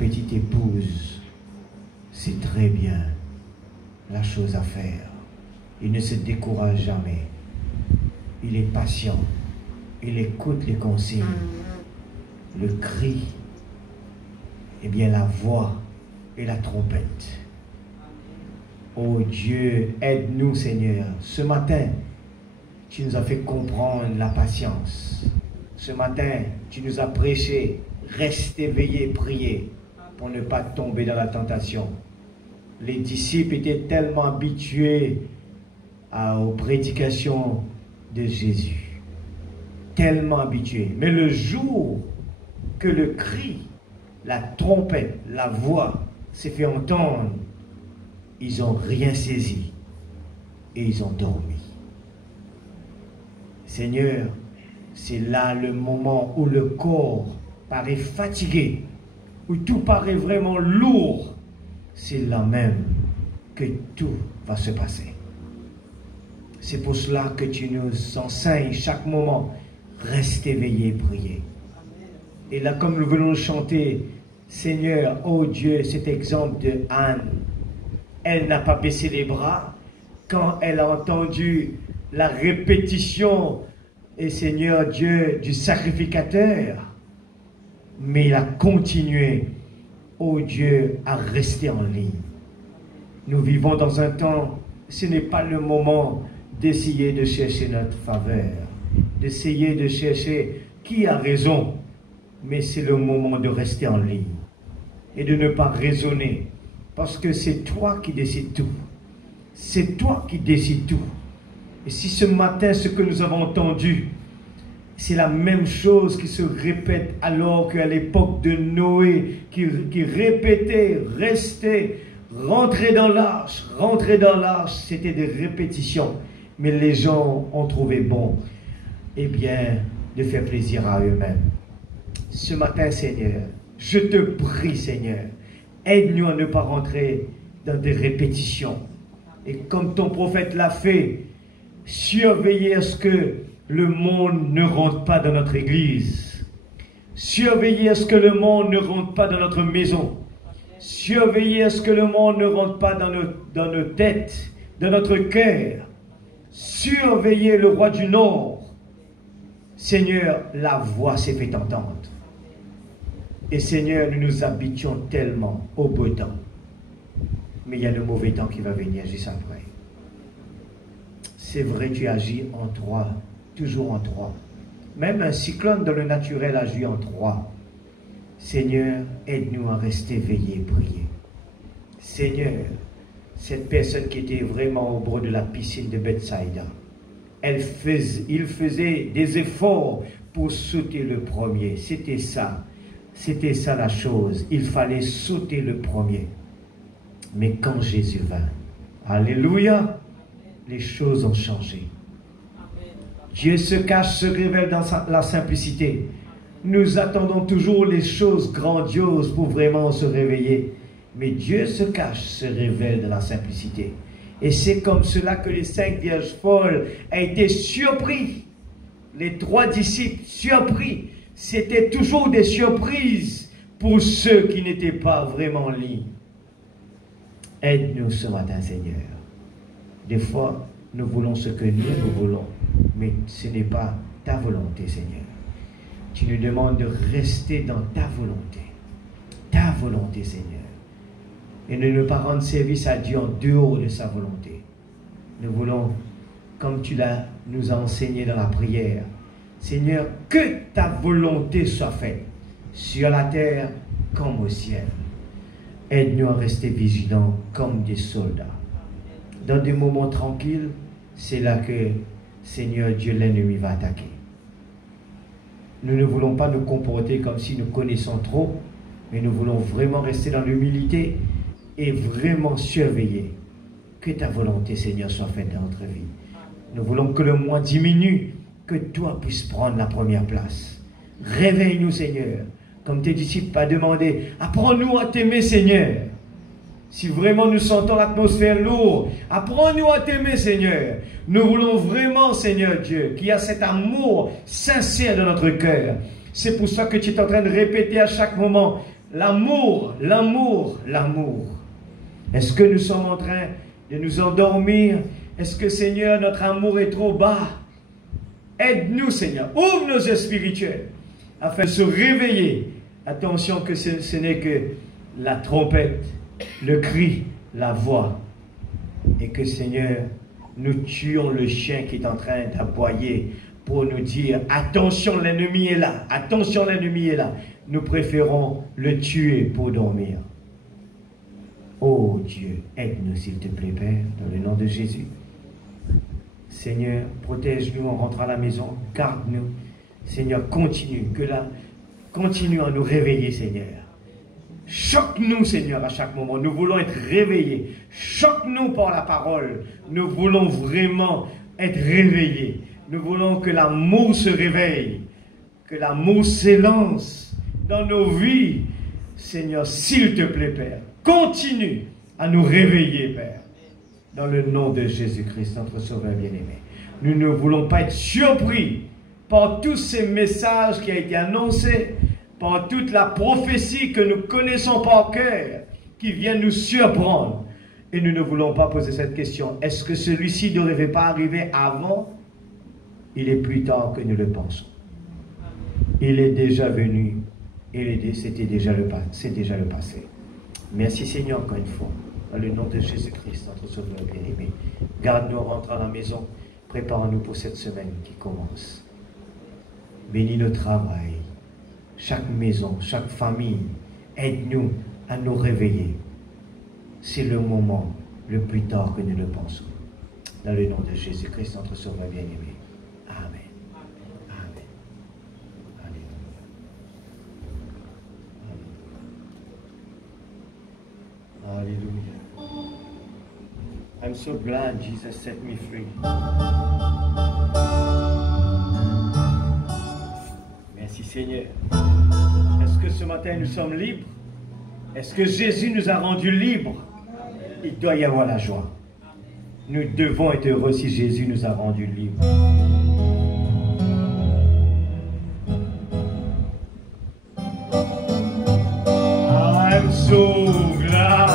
petite épouse, c'est très bien la chose à faire. Il ne se décourage jamais. Il est patient. Il écoute les consignes. Le cri, eh bien la voix et la trompette. Oh Dieu, aide-nous Seigneur. Ce matin, tu nous as fait comprendre la patience. Ce matin, tu nous as prêché, restez veillés, priez pour ne pas tomber dans la tentation. Les disciples étaient tellement habitués aux prédications de Jésus. Tellement habitués. Mais le jour que le cri, la trompette, la voix s'est fait entendre, ils n'ont rien saisi et ils ont dormi. Seigneur, c'est là le moment où le corps paraît fatigué, où tout paraît vraiment lourd. C'est là même que tout va se passer. C'est pour cela que tu nous enseignes chaque moment, reste éveillé, priez. Et là, comme nous venons chanter, Seigneur, oh Dieu, cet exemple de Anne, elle n'a pas baissé les bras quand elle a entendu la répétition, et Seigneur Dieu, du sacrificateur, mais il a continué, oh Dieu, à rester en ligne. Nous vivons dans un temps, ce n'est pas le moment d'essayer de chercher notre faveur, d'essayer de chercher qui a raison, mais c'est le moment de rester en ligne et de ne pas raisonner, parce que c'est toi qui décides tout. C'est toi qui décides tout. Et si ce matin, ce que nous avons entendu, c'est la même chose qui se répète alors qu'à l'époque de Noé, qui répétait, restez, rentrez dans l'arche, c'était des répétitions. Mais les gens ont trouvé bon, eh bien, de faire plaisir à eux-mêmes. Ce matin, Seigneur, je te prie, Seigneur, aide-nous à ne pas rentrer dans des répétitions. Et comme ton prophète l'a fait, surveiller à ce que le monde ne rentre pas dans notre église. Surveiller à ce que le monde ne rentre pas dans notre maison. Surveiller à ce que le monde ne rentre pas dans nos têtes, dans notre cœur. Surveiller le roi du Nord. Seigneur, la voix s'est fait entendre. Et Seigneur, nous nous habituons tellement au beau temps. Mais il y a le mauvais temps qui va venir juste après. C'est vrai, tu agis en trois, toujours en trois. Même un cyclone dans le naturel agit en trois. Seigneur, aide-nous à rester veillés et prier. Seigneur, cette personne qui était vraiment au bord de la piscine de Bethsaïda, il faisait des efforts pour sauter le premier. C'était ça la chose. Il fallait sauter le premier. Mais quand Jésus vint, alléluia, les choses ont changé. Dieu se cache, se révèle dans la simplicité. Nous attendons toujours les choses grandioses pour vraiment se réveiller. Mais Dieu se cache, se révèle dans la simplicité. Et c'est comme cela que les 5 vierges folles ont été surpris. Les 3 disciples surpris. C'était toujours des surprises pour ceux qui n'étaient pas vraiment en ligne. Aide-nous ce matin, Seigneur. Des fois, nous voulons ce que nous voulons, mais ce n'est pas ta volonté, Seigneur. Tu nous demandes de rester dans ta volonté, Seigneur. Et de ne pas rendre service à Dieu en dehors de sa volonté. Nous voulons, comme tu nous as enseigné dans la prière, Seigneur, que ta volonté soit faite, sur la terre comme au ciel. Aide-nous à rester vigilants comme des soldats. Dans des moments tranquilles, c'est là que, Seigneur Dieu, l'ennemi va attaquer. Nous ne voulons pas nous comporter comme si nous connaissons trop, mais nous voulons vraiment rester dans l'humilité et vraiment surveiller que ta volonté, Seigneur, soit faite dans notre vie. Nous voulons que le moi diminue, que toi puisses prendre la première place. Réveille-nous, Seigneur, comme tes disciples t'ont demandé. Apprends-nous à t'aimer, Seigneur. Si vraiment nous sentons l'atmosphère lourde, apprends-nous à t'aimer, Seigneur. Nous voulons vraiment, Seigneur Dieu, qu'il y a cet amour sincère dans notre cœur. C'est pour ça que tu es en train de répéter à chaque moment, L'amour, l'amour, l'amour. Est-ce que nous sommes en train de nous endormir? Est-ce que, Seigneur, notre amour est trop bas? Aide-nous, Seigneur. Ouvre nos yeux spirituels afin de se réveiller. Attention que ce n'est que la trompette, le cri, la voix. Et que, Seigneur, nous tuons le chien qui est en train d'aboyer pour nous dire, attention, l'ennemi est là. Attention, l'ennemi est là. Nous préférons le tuer pour dormir. Oh Dieu, aide-nous s'il te plaît, Père, dans le nom de Jésus. Seigneur, protège-nous en rentrant à la maison, garde-nous. Seigneur, continue à nous réveiller, Seigneur. Choque-nous, Seigneur, à chaque moment. Nous voulons être réveillés. Choque-nous par la parole. Nous voulons vraiment être réveillés. Nous voulons que l'amour se réveille, que l'amour s'élance dans nos vies. Seigneur, s'il te plaît, Père, continue à nous réveiller, Père. Dans le nom de Jésus-Christ, notre Sauveur bien-aimé. Nous ne voulons pas être surpris par tous ces messages qui ont été annoncés, par toute la prophétie que nous connaissons par cœur, qui viennent nous surprendre. Et nous ne voulons pas poser cette question. Est-ce que celui-ci ne devait pas arriver avant? Il est plus tard que nous le pensons. Il est déjà venu. C'est déjà le passé. Merci Seigneur encore une fois. Dans le nom de Jésus-Christ, notre Sauveur bien-aimé. Garde-nous en rentrant à la maison. Prépare-nous pour cette semaine qui commence. Bénis nos travail. Chaque maison, chaque famille. Aide-nous à nous réveiller. C'est le moment le plus tard que nous le pensons. Dans le nom de Jésus-Christ, notre Sauveur bien-aimé. Amen. Amen. Alléluia. Alléluia. I'm so glad Jesus set me free. Merci Seigneur. Est-ce que ce matin nous sommes libres? Est-ce que Jésus nous a rendus libres? Il doit y avoir la joie. Nous devons être heureux si Jésus nous a rendus libres. I'm so glad.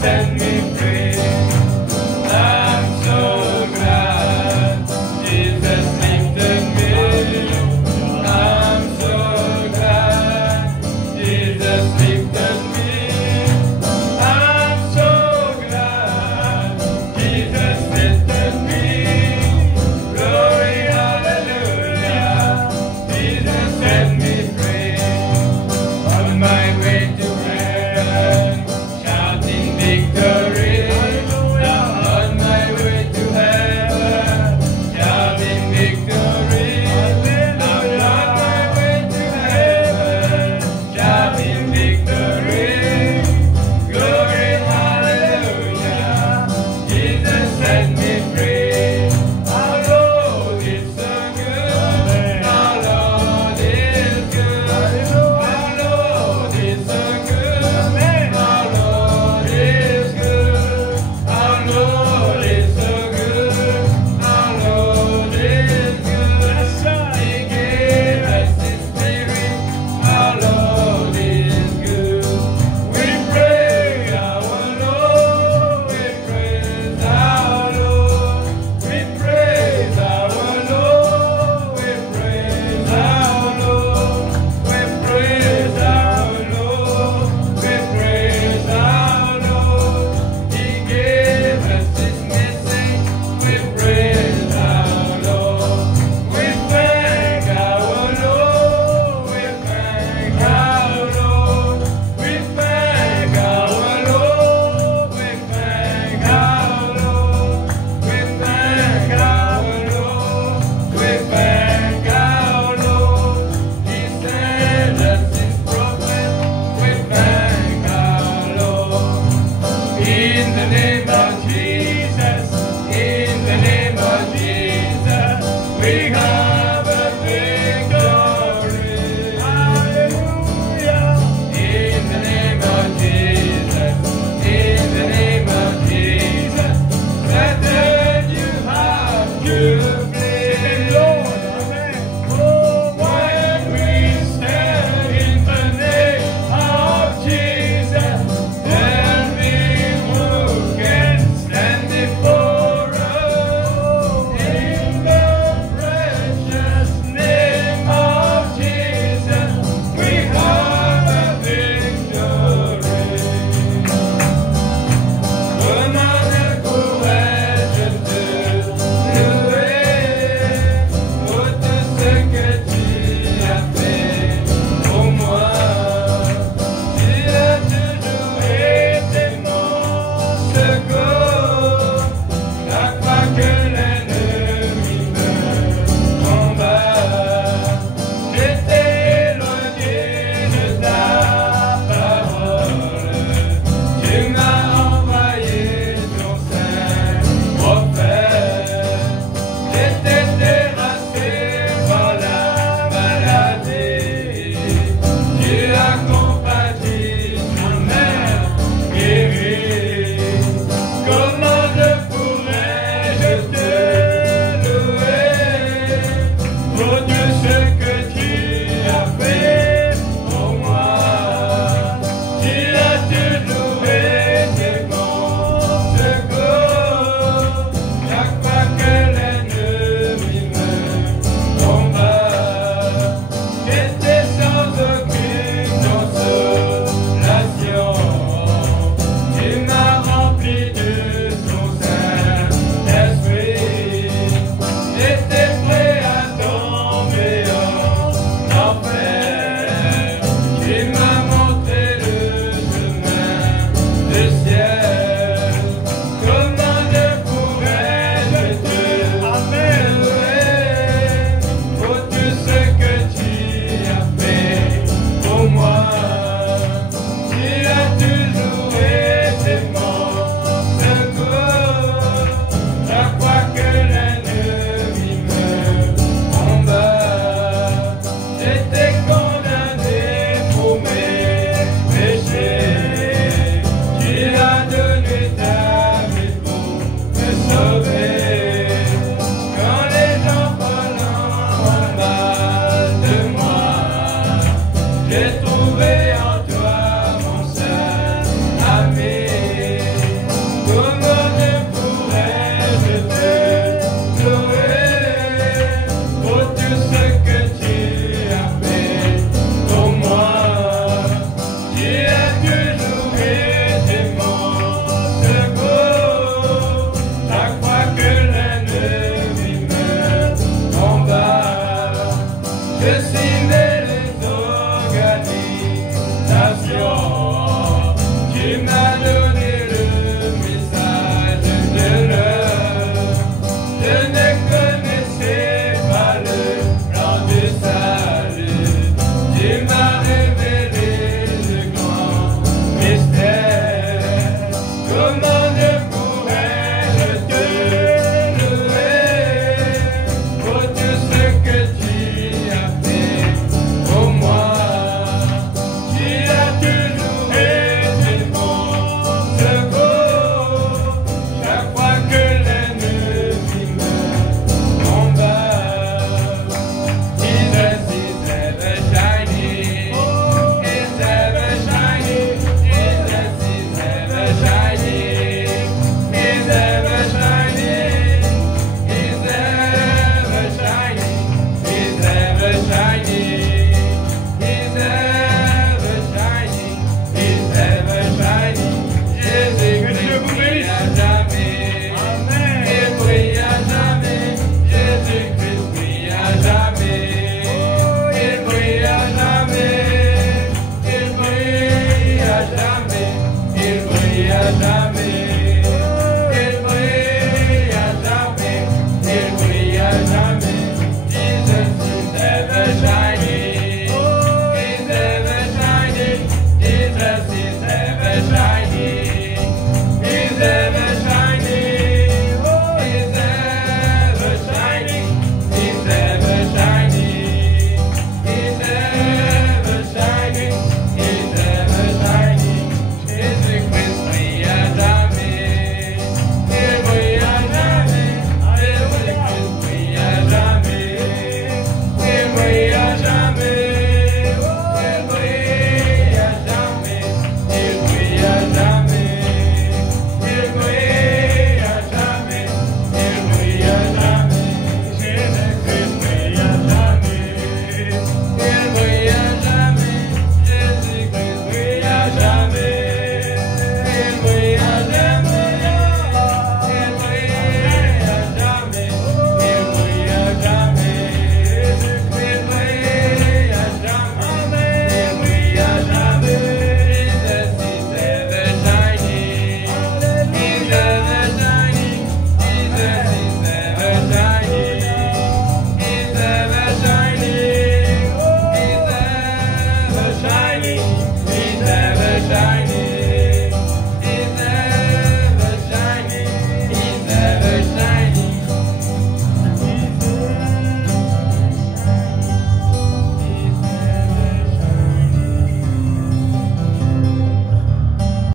Set me Évangile.